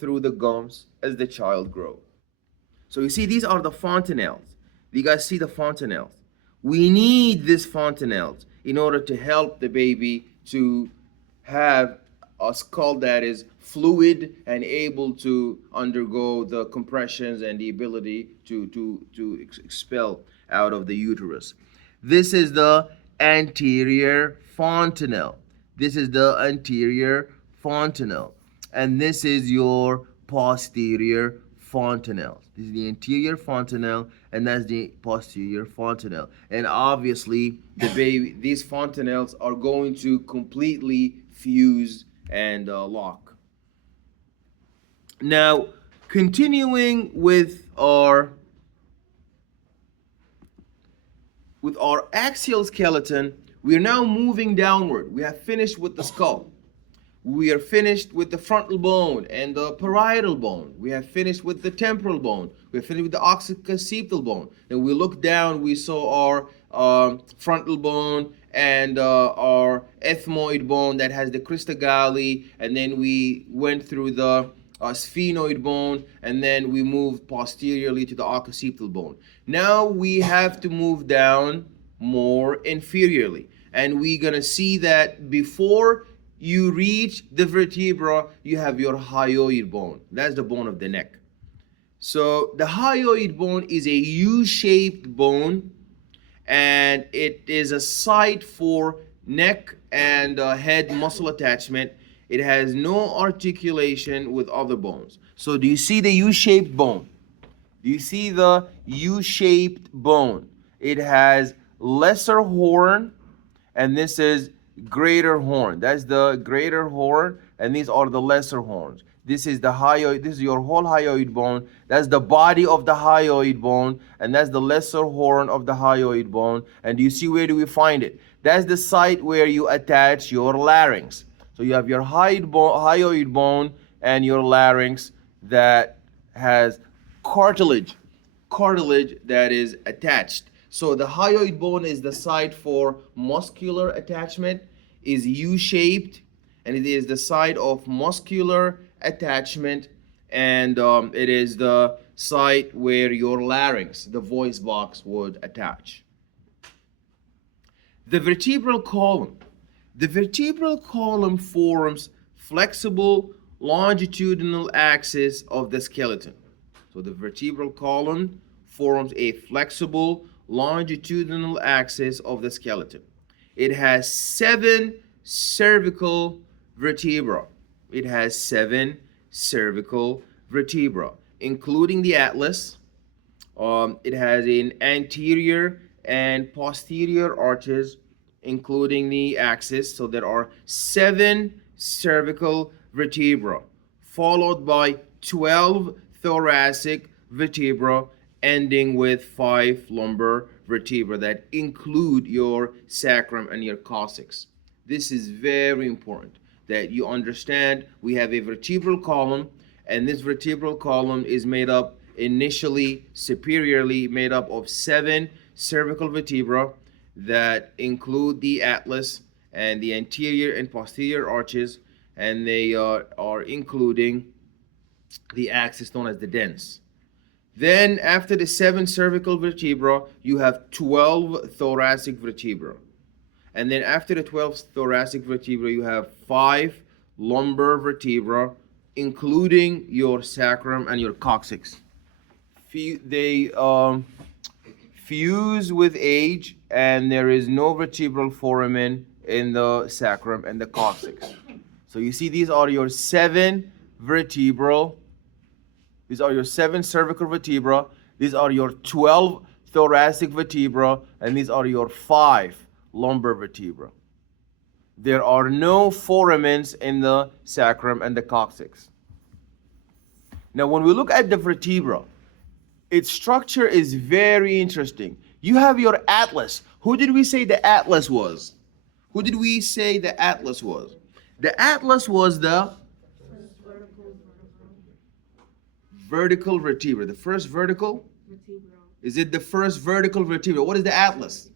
through the gums as the child grows. So you see, these are the fontanelles. You guys see the fontanelles? We need these fontanelles in order to help the baby to have a skull that is fluid and able to undergo the compressions and the ability to expel out of the uterus. This is the anterior fontanelle. This is the anterior fontanelle. And this is your posterior fontanelle. This is the anterior fontanelle, and that's the posterior fontanelle. And obviously, these fontanelles are going to completely fuse and lock. Now, continuing with our axial skeleton, we are now moving downward. We have finished with the skull. We are finished with the frontal bone and the parietal bone. We have finished with the temporal bone. We have finished with the occipital bone. And we look down, we saw our frontal bone and our ethmoid bone that has the crista galli, and then we went through the sphenoid bone, and then we moved posteriorly to the occipital bone. Now we have to move down more inferiorly, and we're gonna see that before you reach the vertebra, you have your hyoid bone. That's the bone of the neck. So the hyoid bone is a U-shaped bone, and it is a site for neck and head muscle attachment. It has no articulation with other bones. So do you see the U-shaped bone? Do you see the U-shaped bone? It has lesser horn, and this is greater horn. That's the greater horn, and these are the lesser horns. This is the hyoid. This is your whole hyoid bone. That's the body of the hyoid bone, and that's the lesser horn of the hyoid bone. And do you see, where do we find it? That's the site where you attach your larynx. So you have your hyoid bone and your larynx that has cartilage that is attached. So the hyoid bone is the site for muscular attachment, is U-shaped, and it is the site of muscular attachment, and it is the site where your larynx, the voice box, would attach. The vertebral column. The vertebral column forms flexible longitudinal axis of the skeleton. So the vertebral column forms a flexible longitudinal axis of the skeleton. It has 7 cervical vertebrae. It has 7 cervical vertebrae, including the atlas. It has an anterior and posterior arches, including the axis. So there are 7 cervical vertebrae, followed by 12 thoracic vertebrae, ending with 5 lumbar vertebrae that include your sacrum and your coccyx. This is very important that you understand. We have a vertebral column, and this vertebral column is made up initially, superiorly made up of 7 cervical vertebrae that include the atlas and the anterior and posterior arches, and they are including the axis known as the dens. Then after the 7 cervical vertebrae, you have 12 thoracic vertebrae. And then after the 12 thoracic vertebrae, you have 5 lumbar vertebrae, including your sacrum and your coccyx. They fuse with age, and there is no vertebral foramen in the sacrum and the coccyx. So you see, these are your 7 vertebral. These are your 7 cervical vertebrae. These are your 12 thoracic vertebrae, and these are your 5 lumbar vertebrae. There are no foramens in the sacrum and the coccyx. Now, when we look at the vertebra, its structure is very interesting. You have your atlas. Who did we say the atlas was? Who did we say the atlas was? The atlas was the vertical vertebra. The first vertical? Is it the first vertical vertebra? What is the atlas?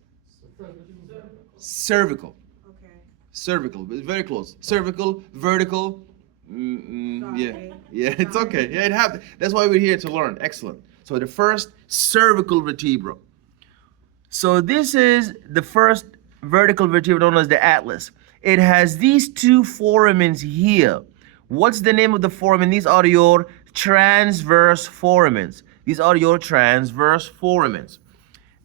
Cervical. Okay. Cervical. It's very close. Cervical, vertical. Yeah, it's okay. Yeah, it happens. That's why we're here to learn. Excellent. So the first cervical vertebra. So this is the first vertical vertebra known as the atlas. It has these 2 foramens here. What's the name of the foramen? These are your transverse foramens. These are your transverse foramens.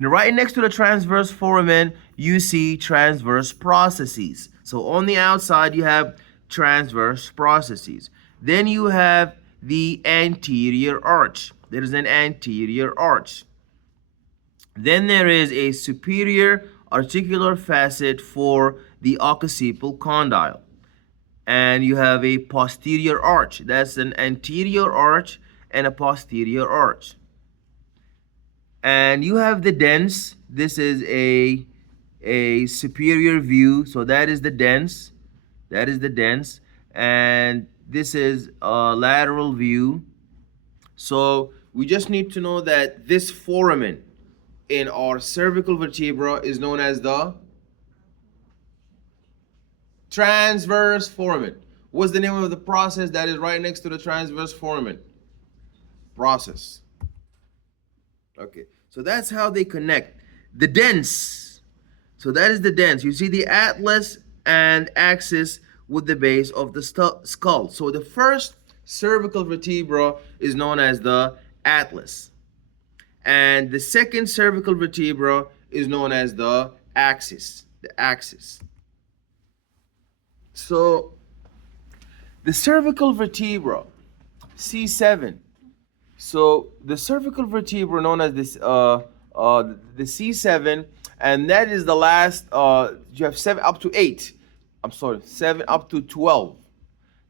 Now, right next to the transverse foramen, you see transverse processes. So on the outside, you have transverse processes. Then you have the anterior arch. There is an anterior arch. Then there is a superior articular facet for the occipital condyle. And you have a posterior arch. That's an anterior arch and a posterior arch. And you have the dens. This is a superior view. So that is the dens. That is the dens. And this is a lateral view. So we just need to know that this foramen in our cervical vertebra is known as the transverse foramen. What's the name of the process that is right next to the transverse foramen? Process. Okay, so that's how they connect. The dens. So that is the dens. You see the atlas and axis with the base of the skull. So the first cervical vertebra is known as the atlas. And the second cervical vertebra is known as the axis. The axis. So the cervical vertebra, C7. So the cervical vertebra known as this the C7, and that is the last. You have 7 up to 8. I'm sorry, 7 up to 12,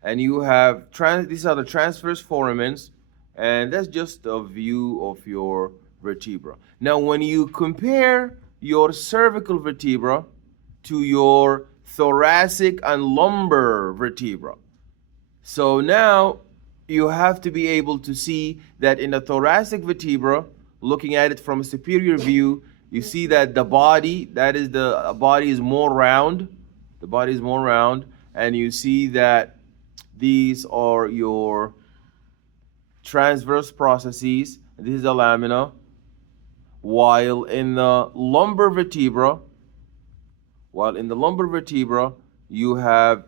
and you have these are the transverse foramens, and that's just a view of your vertebra. Now, when you compare your cervical vertebra to your thoracic and lumbar vertebra, so now you have to be able to see that in the thoracic vertebra, looking at it from a superior view, you see that the body, body is more round. The body is more round, and you see that these are your transverse processes. This is the lamina. While in the lumbar vertebra, you have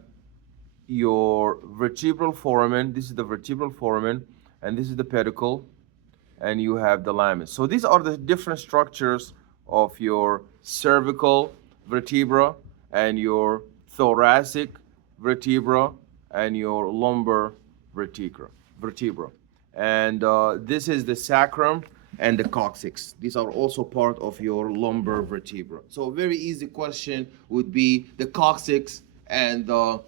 your vertebral foramen. This is the vertebral foramen, and this is the pedicle, and you have the lamina. So these are the different structures of your cervical vertebra and your thoracic vertebra and your lumbar vertebra. And this is the sacrum and the coccyx. These are also part of your lumbar vertebra. So a very easy question would be the coccyx and the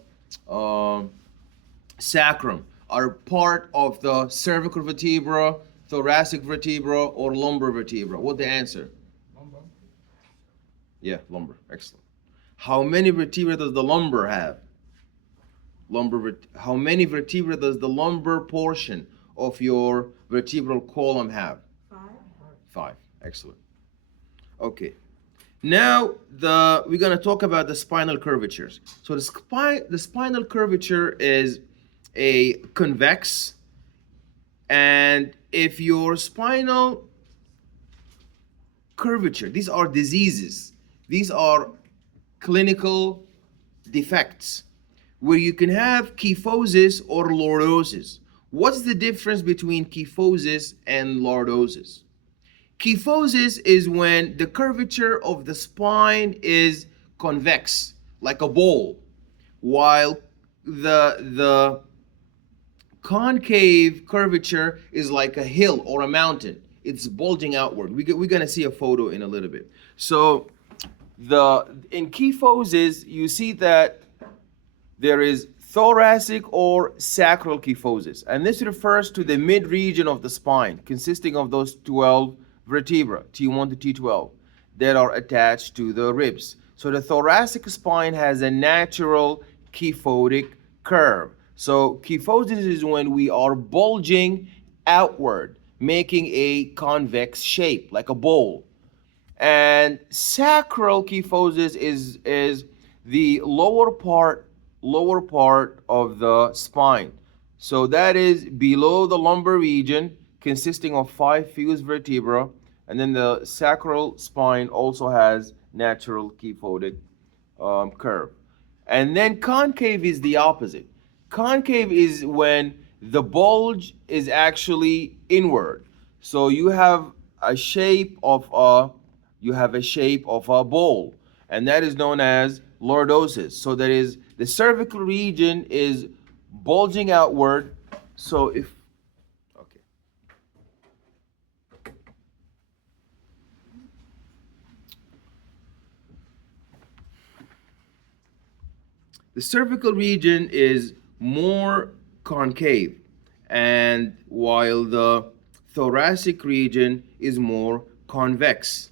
sacrum are part of the cervical vertebra, thoracic vertebra, or lumbar vertebra. What's the answer? Lumbar. Yeah, lumbar. Excellent. How many vertebrae does the lumbar have? How many vertebrae does the lumbar portion of your vertebral column have? Five. Excellent. Okay. Now we're gonna talk about the spinal curvatures. So the spinal curvature is a convex, and if your spinal curvature, these are diseases, these are clinical defects where you can have kyphosis or lordosis. What's the difference between kyphosis and lordosis? Kyphosis is when the curvature of the spine is convex, like a bowl, while the concave curvature is like a hill or a mountain. It's bulging outward. We're gonna see a photo in a little bit. So in kyphosis, you see that there is thoracic or sacral kyphosis, and this refers to the mid region of the spine, consisting of those 12 vertebrae, T1 to T12, that are attached to the ribs. So the thoracic spine has a natural kyphotic curve. So kyphosis is when we are bulging outward, making a convex shape, like a bowl. And sacral kyphosis is the lower part of the spine. So that is below the lumbar region, consisting of 5 fused vertebrae, and then the sacral spine also has natural kyphotic curve. And then concave is the opposite. Concave is when the bulge is actually inward. So you have a shape of a bowl, and that is known as lordosis. So that is the cervical region is bulging outward. So if okay. The cervical region is more concave, and while the thoracic region is more convex.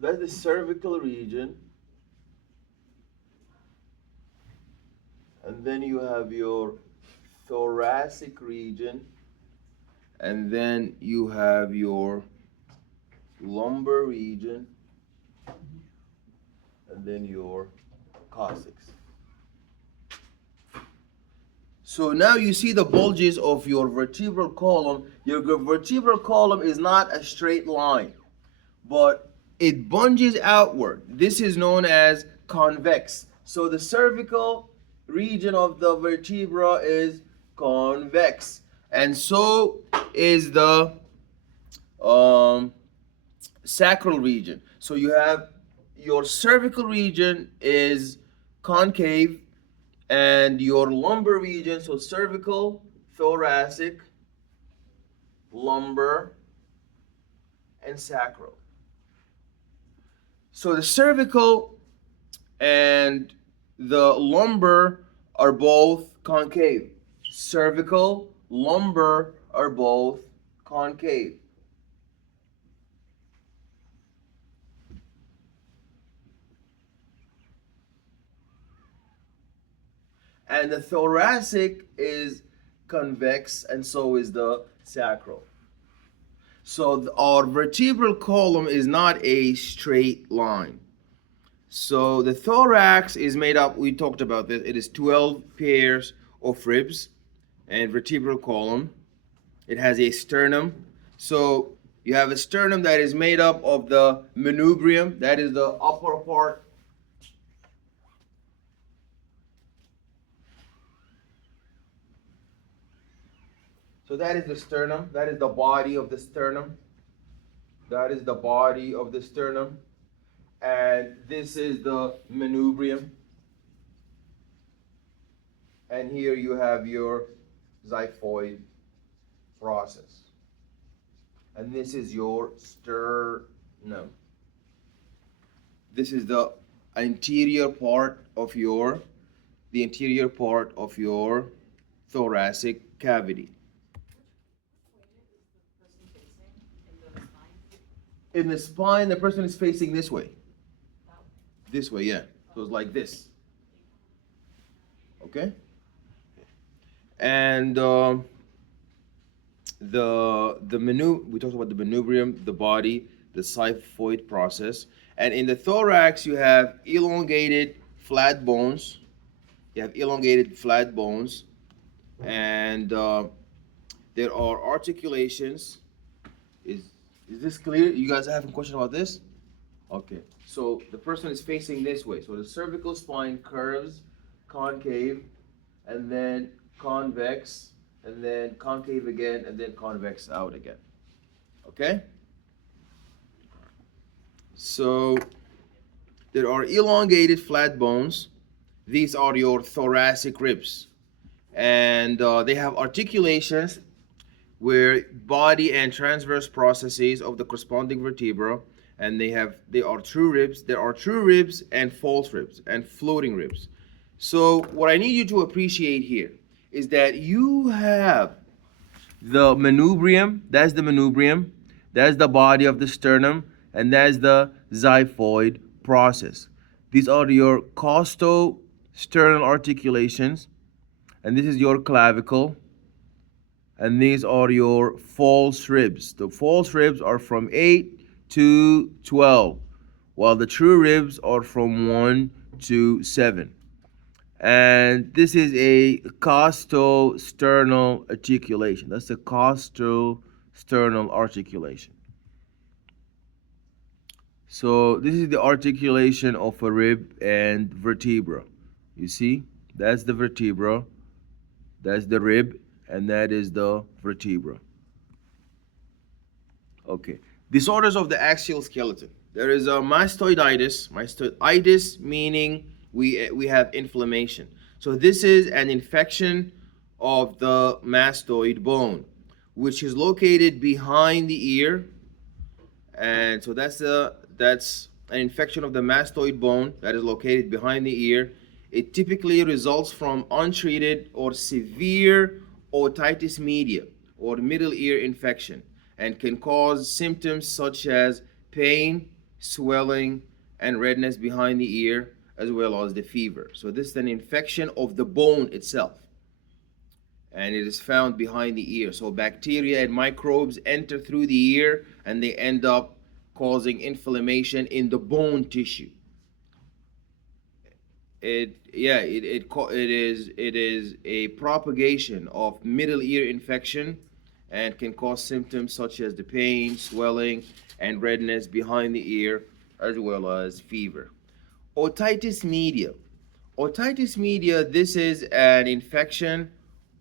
That's the cervical region. And then you have your thoracic region. And then you have your lumbar region. And then your coccyx. So now you see the bulges of your vertebral column. Your vertebral column is not a straight line, but it bunges outward. This is known as convex. So the cervical region of the vertebra is convex, and so is the sacral region. So you have your cervical region is concave, and your lumbar region, so cervical, thoracic, lumbar, and sacral. So the cervical and the lumbar are both concave. Cervical, lumbar are both concave. And the thoracic is convex, and so is the sacral. So our vertebral column is not a straight line. So the thorax is made up, we talked about this, it is 12 pairs of ribs and vertebral column. It has a sternum. So you have a sternum that is made up of the manubrium, that is the upper part. So that is the sternum, that is the body of the sternum. That is the body of the sternum. And this is the manubrium. And here you have your xiphoid process. And this is your sternum. This is the anterior part of your thoracic cavity. In the spine, the person is facing this way. This way, yeah. So it's like this. Okay? And we talked about the manubrium, the body, the xiphoid process. And in the thorax, you have elongated flat bones. And there are articulations. Is this clear? You guys have a question about this? Okay. So the person is facing this way. So the cervical spine curves, concave, and then convex, and then concave again, and then convex out again. Okay? So there are elongated flat bones. These are your thoracic ribs. And they have articulations where body and transverse processes of the corresponding vertebra, and they are true ribs. There are true ribs and false ribs and floating ribs. So what I need you to appreciate here is that you have the manubrium, that's the body of the sternum, and that's the xiphoid process. These are your costosternal articulations, and this is your clavicle, and these are your false ribs. The false ribs are from 8 to 12, while the true ribs are from 1 to 7. And this is a costosternal articulation. That's the costosternal articulation. So this is the articulation of a rib and vertebra. You see, that's the vertebra, that's the rib, and that is the vertebra. Okay. Disorders of the axial skeleton. There is a mastoiditis. Mastoiditis meaning we have inflammation. So this is an infection of the mastoid bone, which is located behind the ear. And so that's an infection of the mastoid bone that is located behind the ear. It typically results from untreated or severe otitis media or middle ear infection, and can cause symptoms such as pain, swelling, and redness behind the ear, as well as the fever. So this is an infection of the bone itself, and it is found behind the ear. So bacteria and microbes enter through the ear, and they end up causing inflammation in the bone tissue. It is a propagation of middle ear infection, and can cause symptoms such as the pain, swelling, and redness behind the ear, as well as fever. Otitis media. Otitis media, this is an infection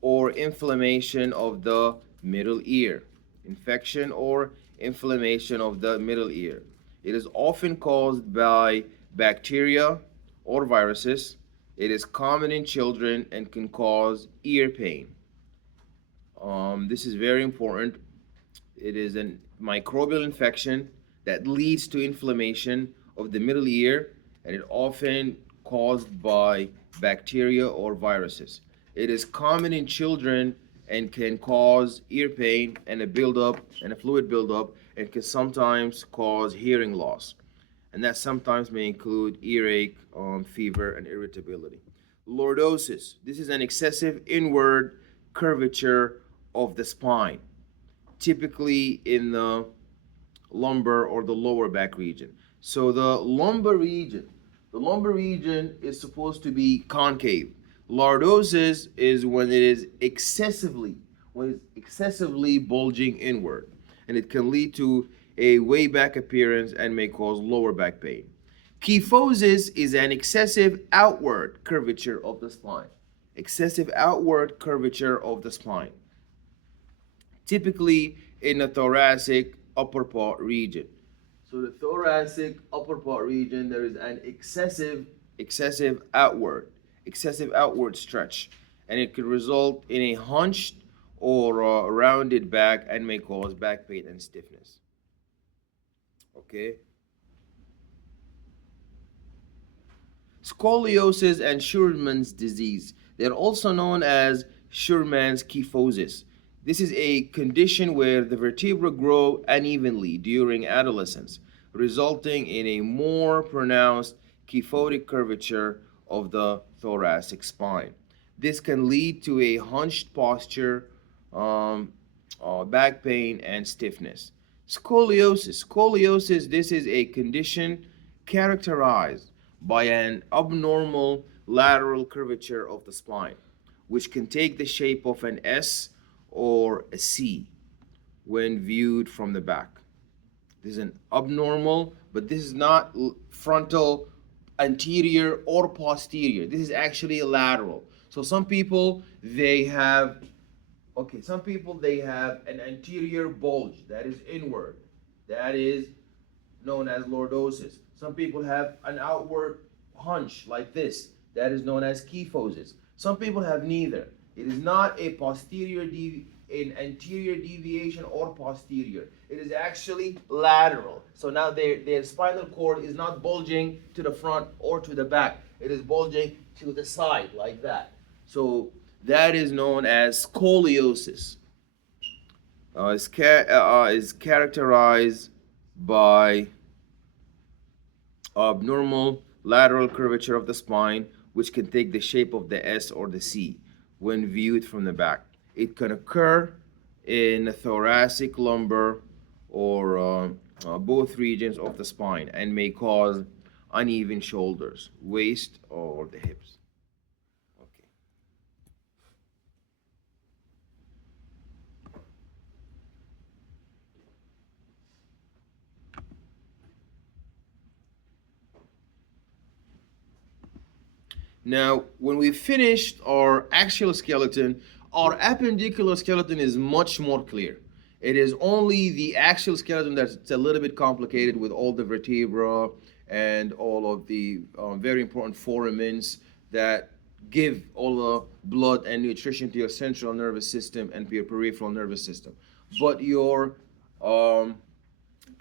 or inflammation of the middle ear. Infection or inflammation of the middle ear. It is often caused by bacteria or viruses. It is common in children and can cause ear pain. This is very important. It is a microbial infection that leads to inflammation of the middle ear, and it often caused by bacteria or viruses. It is common in children and can cause ear pain and a fluid buildup, and can sometimes cause hearing loss. And that sometimes may include earache, fever, and irritability. Lordosis. This is an excessive inward curvature of the spine, typically in the lumbar or the lower back region. So the lumbar region is supposed to be concave. Lordosis is when it is excessively bulging inward, and it can lead to a way back appearance and may cause lower back pain. Kyphosis is an excessive outward curvature of the spine. Excessive outward curvature of the spine, typically in the thoracic upper part region. So the thoracic upper part region, there is an excessive outward stretch, and it could result in a hunched or rounded back and may cause back pain and stiffness. Okay. Scoliosis and Scheuermann's disease. They're also known as Scheuermann's kyphosis. This is a condition where the vertebrae grow unevenly during adolescence, resulting in a more pronounced kyphotic curvature of the thoracic spine. This can lead to a hunched posture, back pain, and stiffness. Scoliosis, this is a condition characterized by an abnormal lateral curvature of the spine, which can take the shape of an S or a C when viewed from the back. This is an abnormal, but this is not frontal, anterior, or posterior. This is actually a lateral. So some people they have an anterior bulge that is inward. That is known as lordosis. Some people have an outward hunch like this. That is known as kyphosis. Some people have neither. It is not an anterior deviation or posterior. It is actually lateral. So now their spinal cord is not bulging to the front or to the back. It is bulging to the side like that. So that is known as scoliosis. Is characterized by abnormal lateral curvature of the spine, which can take the shape of the S or the C when viewed from the back. It can occur in the thoracic, lumbar, or both regions of the spine and may cause uneven shoulders, waist, or the hips. Okay. Now, when we finished our axial skeleton, our appendicular skeleton is much more clear. It is only the axial skeleton that's a little bit complicated with all the vertebra and all of the very important foramens that give all the blood and nutrition to your central nervous system and your peripheral nervous system. But your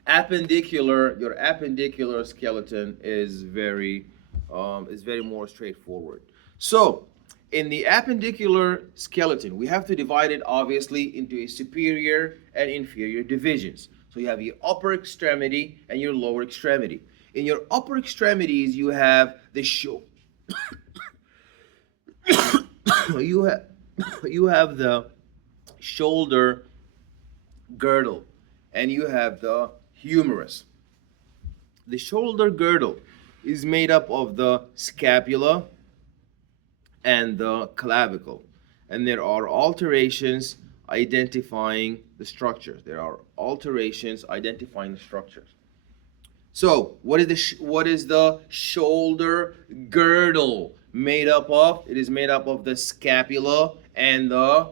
appendicular skeleton is very more straightforward. So in the appendicular skeleton, we have to divide it obviously into a superior and inferior divisions. So you have your upper extremity and your lower extremity. In your upper extremities, you have the you have the shoulder girdle, and you have the humerus. The shoulder girdle is made up of the scapula and the clavicle, and there are alterations identifying the structures. So, what is the shoulder girdle made up of? It is made up of the scapula and the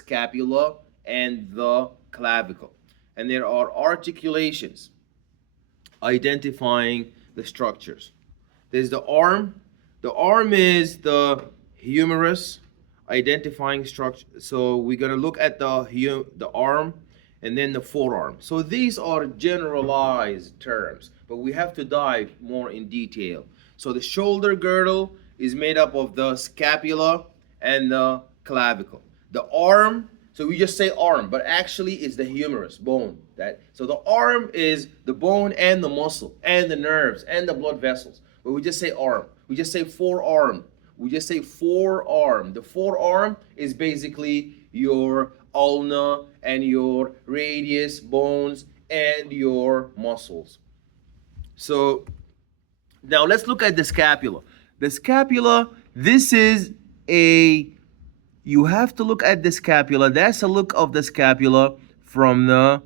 clavicle. And there are articulations identifying the structures. There's the arm. The arm is the humerus identifying structure. So we're going to look at the arm and then the forearm. So these are generalized terms, but we have to dive more in detail. So the shoulder girdle is made up of the scapula and the clavicle. The arm, so we just say arm, but actually it's the humerus bone. So the arm is the bone and the muscle and the nerves and the blood vessels. But we just say arm. We just say forearm. The forearm is basically your ulna and your radius bones and your muscles. So now let's look at the scapula. The scapula, you have to look at the scapula. That's a look of the scapula from the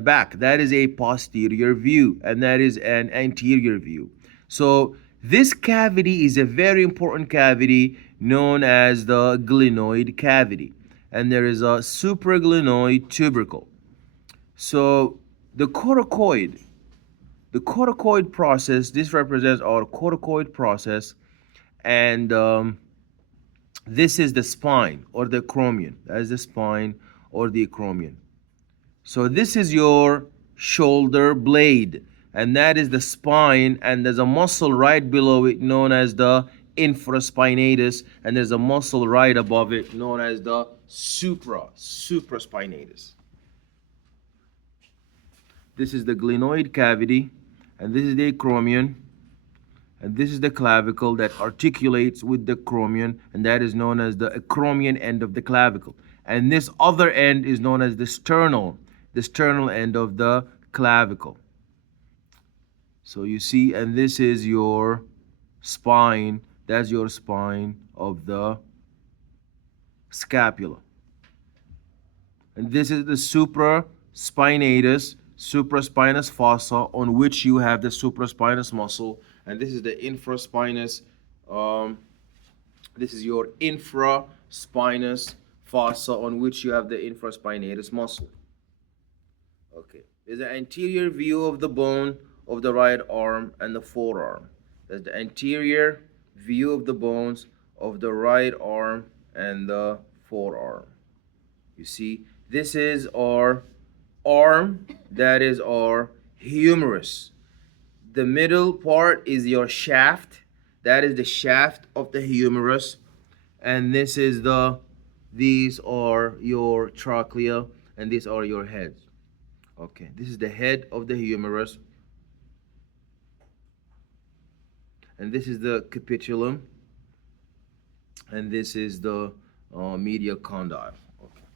back. That is a posterior view, and that is an anterior view. So this cavity is a very important cavity known as the glenoid cavity. and there is a supraglenoid tubercle. So the coracoid process, this represents our coracoid process, and this is the spine or the acromion. That is the spine or the acromion. So this is your shoulder blade, and that is the spine, and there's a muscle right below it known as the infraspinatus, and there's a muscle right above it known as the supraspinatus. This is the glenoid cavity, and this is the acromion, and this is the clavicle that articulates with the acromion, and that is known as the acromion end of the clavicle. And this other end is known as the sternal end of the clavicle. So you see, and this is your spine, that's your spine of the scapula. And this is the supraspinous fossa, on which you have the supraspinous muscle, and this is the infraspinous. This is your infraspinous fossa, on which you have the infraspinatus muscle. Okay, there's an anterior view of the bone of the right arm and the forearm. That's the anterior view of the bones of the right arm and the forearm. You see, this is our arm, that is our humerus. The middle part is your shaft, that is the shaft of the humerus, and these are your trachea, and these are your heads. Okay, this is the head of the humerus, and this is the capitulum, and this is the medial condyle. Okay,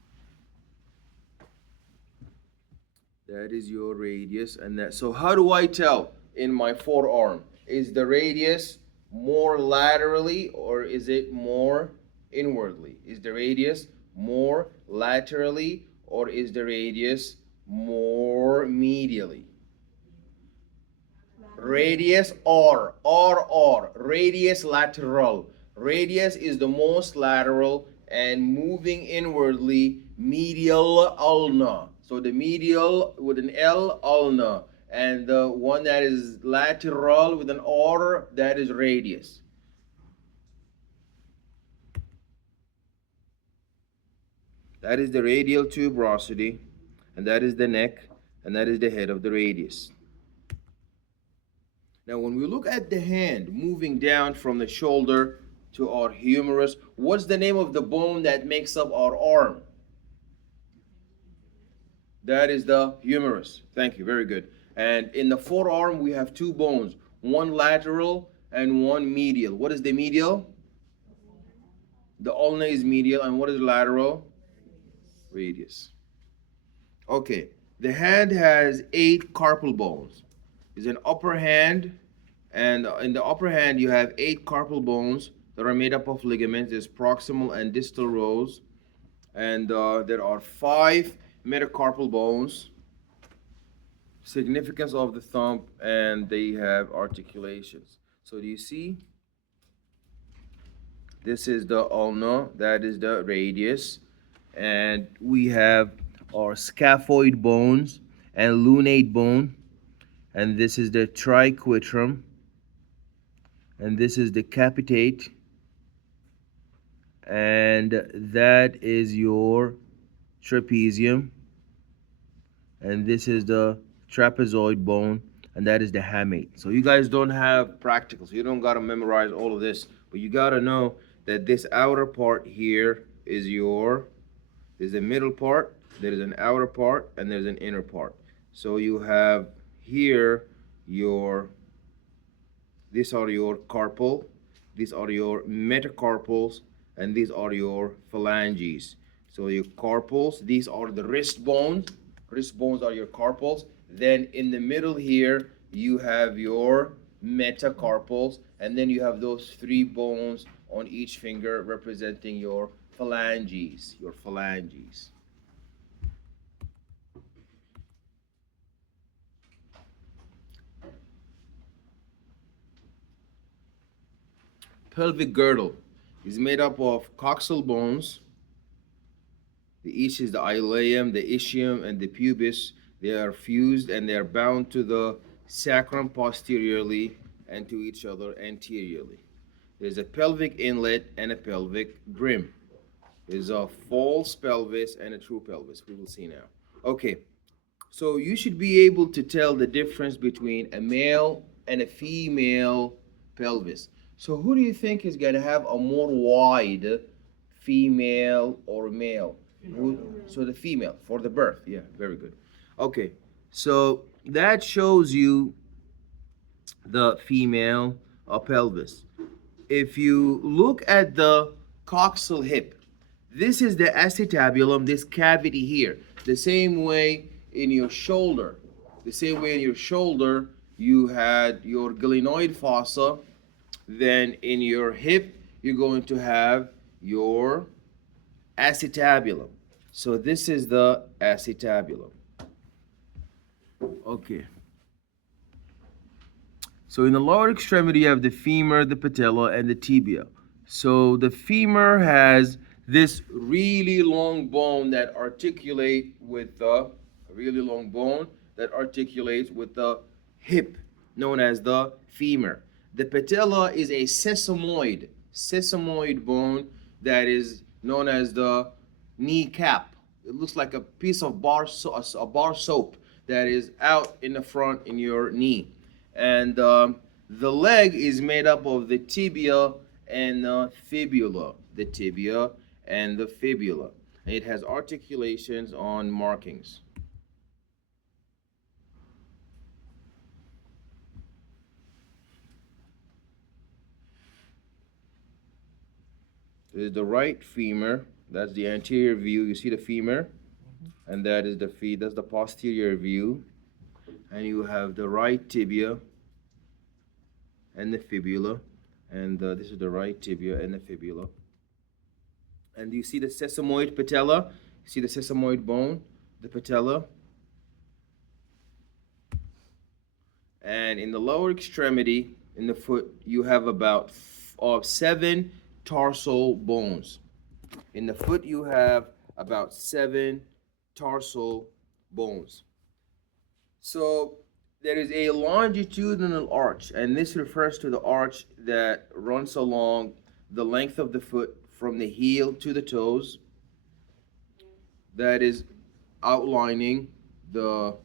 that is your radius, and that. So how do I tell in my forearm? Is the radius more laterally or is it more inwardly? Is the radius more laterally or is the radius more medially? Radius or radius lateral. Radius is the most lateral and moving inwardly, medial ulna. So the medial with an L, ulna, and the one that is lateral with an R, that is radius. That is the radial tuberosity, and that is the neck, and that is the head of the radius. Now, when we look at the hand moving down from the shoulder to our humerus, what's the name of the bone that makes up our arm? That is the humerus. Thank you, very good. And in the forearm, we have two bones, one lateral and one medial. What is the medial? The ulna is medial, and what is lateral? Radius. Okay, the hand has 8 carpal bones. There's an upper hand, and in the upper hand you have 8 carpal bones that are made up of ligaments. There's proximal and distal rows, and there are 5 metacarpal bones, significance of the thumb, and they have articulations. So do you see? This is the ulna, that is the radius, and we have our scaphoid bones and lunate bone, and this is the triquetrum, and this is the capitate, and that is your trapezium, and this is the trapezoid bone, and that is the hamate. So you guys don't have practicals, you don't got to memorize all of this, but you got to know that this outer part here is there's a middle part, there's an outer part, and there's an inner part. So you have here these are your carpal, these are your metacarpals, and these are your phalanges. So your carpals, these are the wrist bones. Wrist bones are your carpals. Then in the middle here, you have your metacarpals, and then you have those 3 bones on each finger representing your phalanges. Pelvic girdle is made up of coxal bones, Each is the ilium, the ischium, and the pubis. They are fused and they are bound to the sacrum posteriorly and to each other anteriorly. There's a pelvic inlet and a pelvic brim. There's a false pelvis and a true pelvis. We will see now. Okay, so you should be able to tell the difference between a male and a female pelvis. So who do you think is going to have a more wide female or male? So the female for the birth. Yeah, very good. Okay, so that shows you the female pelvis. If you look at the coxal hip, this is the acetabulum, this cavity here. The same way in your shoulder. The same way in your shoulder, you had your glenoid fossa. Then in your hip, you're going to have your acetabulum. So this is the acetabulum. Okay. So in the lower extremity, you have the femur, the patella, and the tibia. So the femur has this really long bone that articulates with the hip, known as the femur. The patella is a sesamoid bone that is known as the kneecap. It looks like a piece of a bar soap that is out in the front in your knee. And the leg is made up of the tibia and the fibula. The tibia and the fibula. And it has articulations on markings. This is the right femur. That's the anterior view. You see the femur, and that is that's the posterior view. And you have the right tibia and the fibula, and this is the right tibia and the fibula. And you see the sesamoid patella. You see the sesamoid bone, the patella. And in the lower extremity, in the foot, you have about 7 tarsal bones. In the foot, you have about 7 tarsal bones. So there is a longitudinal arch, and this refers to the arch that runs along the length of the foot from the heel to the toes, that is outlining the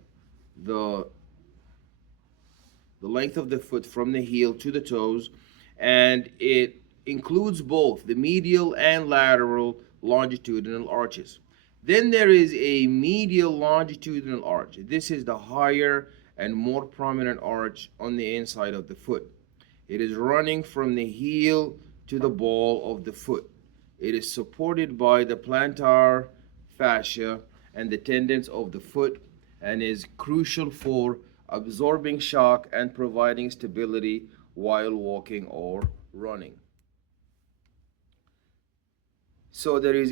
length of the foot from the heel to the toes, and it includes both the medial and lateral longitudinal arches. Then there is a medial longitudinal arch. This is the higher and more prominent arch on the inside of the foot. It is running from the heel to the ball of the foot. It is supported by the plantar fascia and the tendons of the foot, and is crucial for absorbing shock and providing stability while walking or running. So there is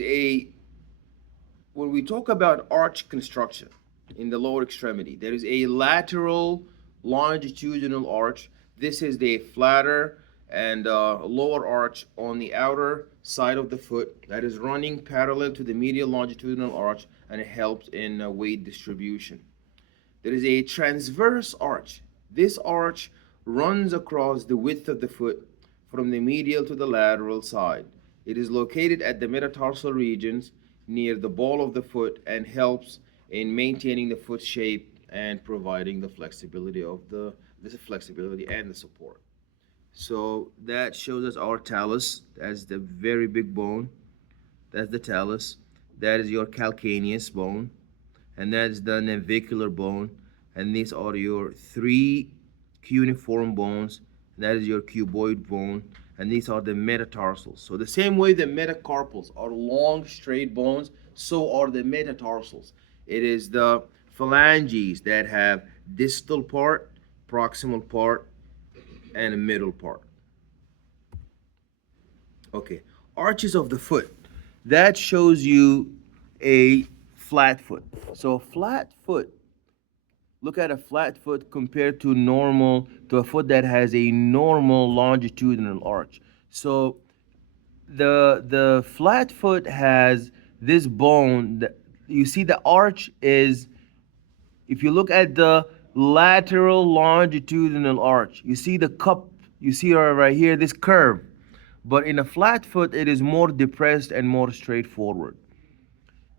when we talk about arch construction in the lower extremity, there is a lateral longitudinal arch. This is the flatter and lower arch on the outer side of the foot that is running parallel to the medial longitudinal arch, and it helps in weight distribution. There is a transverse arch. This arch runs across the width of the foot from the medial to the lateral side. It is located at the metatarsal regions near the ball of the foot and helps in maintaining the foot shape and providing the flexibility and the support. So that shows us our talus. That's the very big bone. That's the talus. That is your calcaneus bone, and that's the navicular bone, and these are your 3 cuneiform bones. That is your cuboid bone, and these are the metatarsals. So the same way the metacarpals are long straight bones, so are the metatarsals. It is the phalanges that have distal part, proximal part, and a middle part. Okay, arches of the foot. That shows you a flat foot. So flat foot, look at a flat foot compared to a foot that has a normal longitudinal arch. So the flat foot has this bone, you see the arch is, if you look at the lateral longitudinal arch, you see the cup, you see right here, this curve. But in a flat foot, it is more depressed and more straightforward.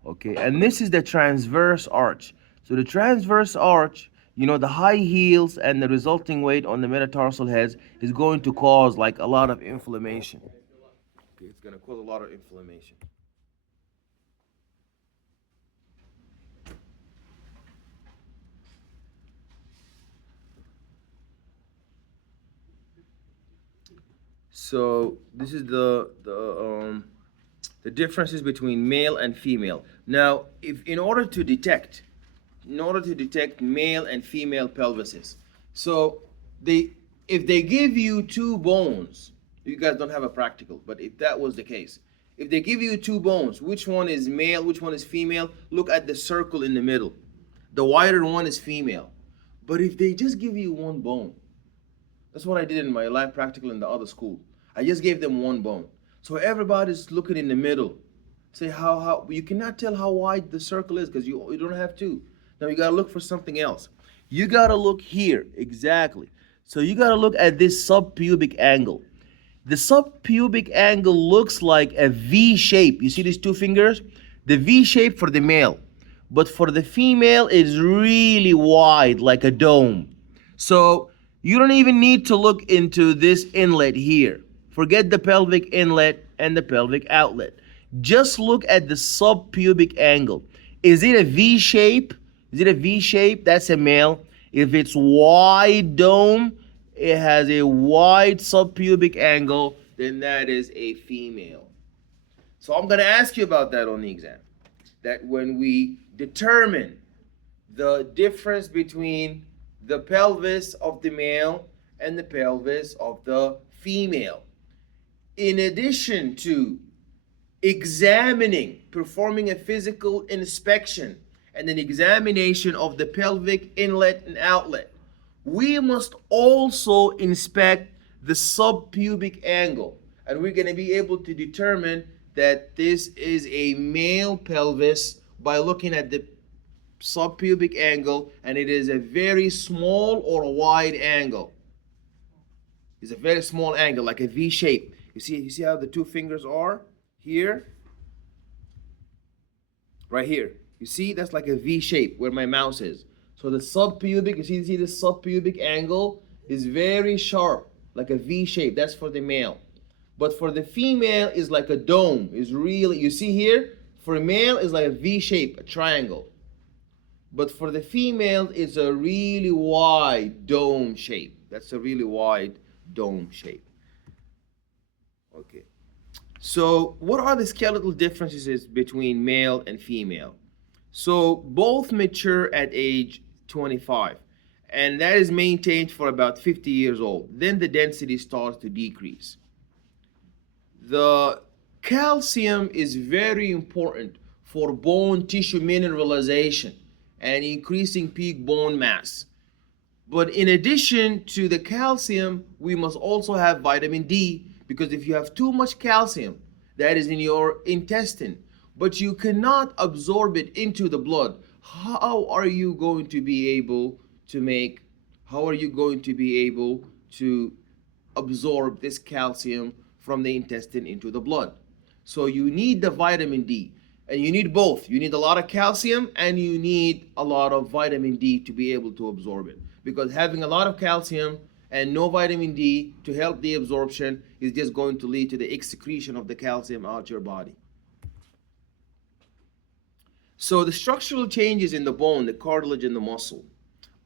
Okay, and this is the transverse arch. So the transverse arch, the high heels and the resulting weight on the metatarsal heads is going to cause like a lot of inflammation. Okay, it's going to cause a lot of inflammation. So this is the differences between male and female. Now, if in order to detect male and female pelvises, so if they give you two bones, you guys don't have a practical, but if that was the case, if they give you two bones, which one is male, which one is female? Look at the circle in the middle. The wider one is female. But if they just give you one bone, that's what I did in my live practical in the other school. I just gave them one bone. So everybody's looking in the middle. Say how you cannot tell how wide the circle is because you don't have two. Now you gotta look for something else. You gotta look here, exactly. So you gotta look at this subpubic angle. The subpubic angle looks like a V shape. You see these two fingers? The V shape for the male. But for the female, it's really wide, like a dome. So you don't even need to look into this inlet here. Forget the pelvic inlet and the pelvic outlet. Just look at the subpubic angle. Is it a V shape? Is it a V shape? That's a male. If it's wide dome, it has a wide subpubic angle, then that is a female. So I'm going to ask you about that on the exam. That when we determine the difference between the pelvis of the male and the pelvis of the female, in addition to performing a physical inspection and an examination of the pelvic inlet and outlet, we must also inspect the subpubic angle. And we're going to be able to determine that this is a male pelvis by looking at the subpubic angle, and it is a very small or a wide angle. It's a very small angle, like a V shape. You see how the two fingers are here? Right here. You see, that's like a V shape where my mouse is. So the subpubic, you see the subpubic angle is very sharp, like a V shape. That's for the male. But for the female is like a dome. Is really, you see here, for a male is like a V shape, a triangle. But for the female, it's a really wide dome shape. That's a really wide dome shape. Okay. So what are the skeletal differences between male and female? So both mature at age 25, and that is maintained for about 50 years old. Then the density starts to decrease. The calcium is very important for bone tissue mineralization and increasing peak bone mass. But in addition to the calcium, we must also have vitamin D, because if you have too much calcium, that is in your intestine, but you cannot absorb it into the blood, how are you going to be able to absorb this calcium from the intestine into the blood? So you need the vitamin D, and you need both. You need a lot of calcium and you need a lot of vitamin D to be able to absorb it, because having a lot of calcium and no vitamin D to help the absorption is just going to lead to the excretion of the calcium out your body. So the structural changes in the bone, the cartilage and the muscle,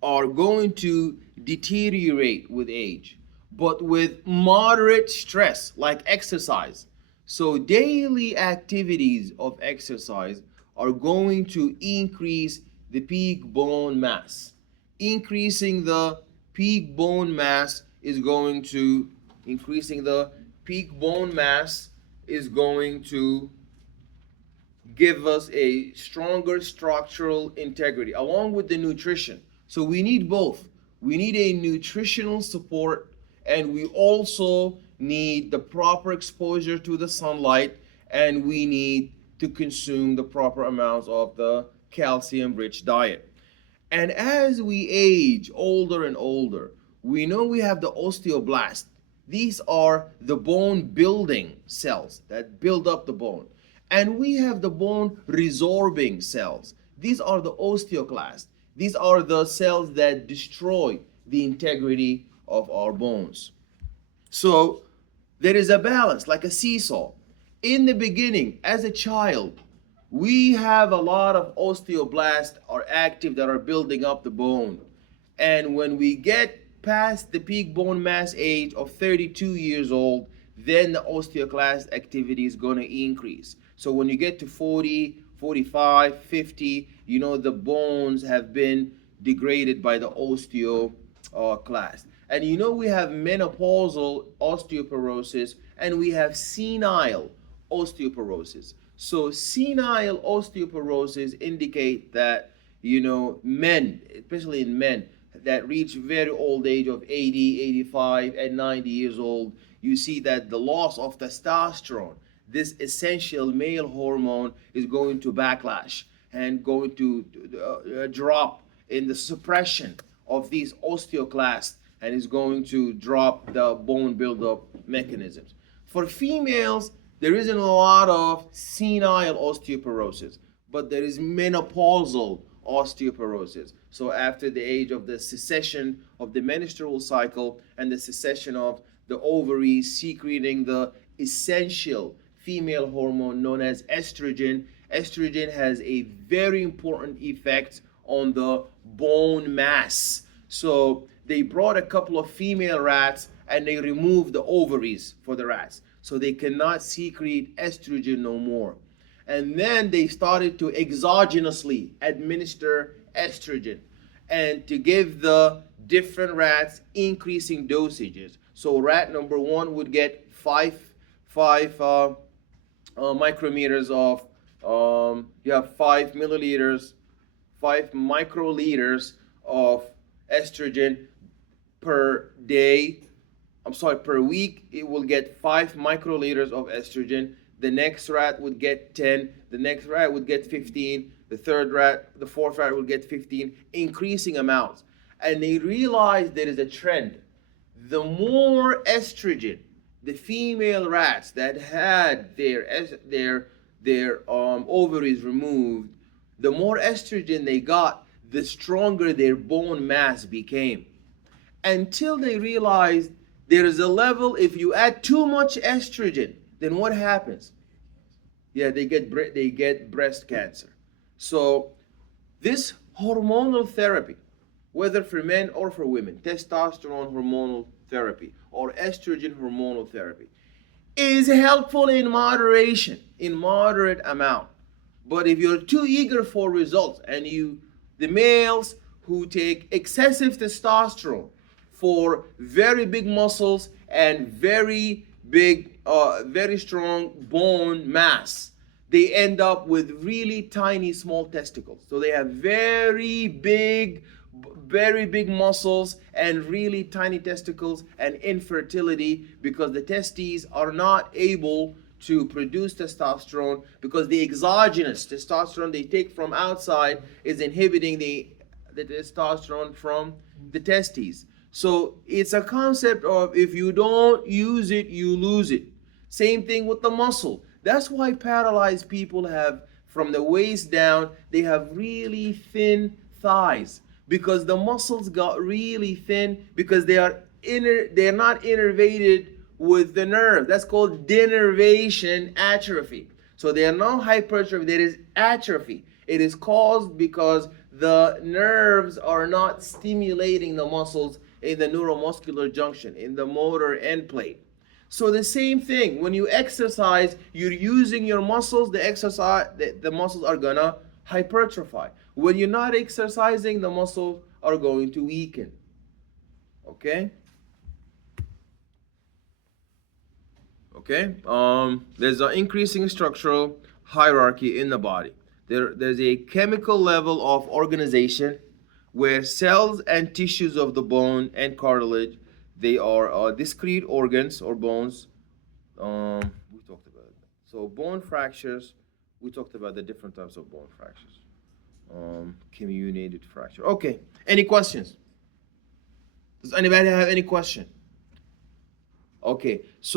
are going to deteriorate with age, but with moderate stress like exercise. So daily activities of exercise are going to increase the peak bone mass. Increasing the peak bone mass is going to give us a stronger structural integrity along with the nutrition. So we need both. We need a nutritional support, and we also need the proper exposure to the sunlight, and we need to consume the proper amounts of the calcium-rich diet. And as we age older and older, we know we have the osteoblast. These are the bone building cells that build up the bone. And we have the bone resorbing cells. These are the osteoclasts. These are the cells that destroy the integrity of our bones. So there is a balance, like a seesaw. In the beginning, as a child, we have a lot of osteoblasts are active that are building up the bone. And when we get past the peak bone mass age of 32 years old, then the osteoclast activity is going to increase. So when you get to 40, 45, 50, you know the bones have been degraded by the osteoclast. And you know we have menopausal osteoporosis and we have senile osteoporosis. So senile osteoporosis indicate that men, especially in men that reach very old age of 80, 85, and 90 years old, you see that the loss of testosterone, this essential male hormone, is going to backlash and going to drop in the suppression of these osteoclasts and is going to drop the bone buildup mechanisms. For females, there isn't a lot of senile osteoporosis, but there is menopausal osteoporosis. So after the age of the cessation of the menstrual cycle and the cessation of the ovaries secreting the essential female hormone known as estrogen, estrogen has a very important effect on the bone mass. So they brought a couple of female rats and they removed the ovaries for the rats. So they cannot secrete estrogen no more. And then they started to exogenously administer estrogen and to give the different rats increasing dosages. So rat number one would get five micrometers of, you have 5 milliliters, 5 microliters of estrogen per day. Per week, it will get 5 microliters of estrogen. The next rat would get 10. The next rat would get 15. The fourth rat would get 15, increasing amounts. And they realized there is a trend. The more estrogen the female rats that had their ovaries removed, the more estrogen they got, the stronger their bone mass became. Until they realized there is a level, if you add too much estrogen, then what happens? Yeah, they get breast cancer. So this hormonal therapy, whether for men or for women, testosterone hormonal therapy or estrogen hormonal therapy, is helpful in moderation, in moderate amount. But if you're too eager for results and the males who take excessive testosterone for very big muscles and very strong bone mass, they end up with really tiny small testicles. So they have very big muscles and really tiny testicles and infertility because the testes are not able to produce testosterone because the exogenous testosterone they take from outside is inhibiting the testosterone from the testes. So it's a concept of if you don't use it, you lose it. Same thing with the muscle. That's why paralyzed people have, from the waist down, they have really thin thighs because the muscles got really thin because they're not innervated with the nerve. That's called denervation atrophy. So they are not hypertrophy, there is atrophy. It is caused because the nerves are not stimulating the muscles in the neuromuscular junction, in the motor end plate. So the same thing, when you exercise, you're using your muscles, the muscles are gonna hypertrophy. When you're not exercising, the muscles are going to weaken. Okay? There's an increasing structural hierarchy in the body. There's a chemical level of organization where cells and tissues of the bone and cartilage, they are discrete organs or bones. We talked about that. So bone fractures, We talked about the different types of bone fractures. Comminuted fracture. Okay. Any questions? Does anybody have any question? Okay. So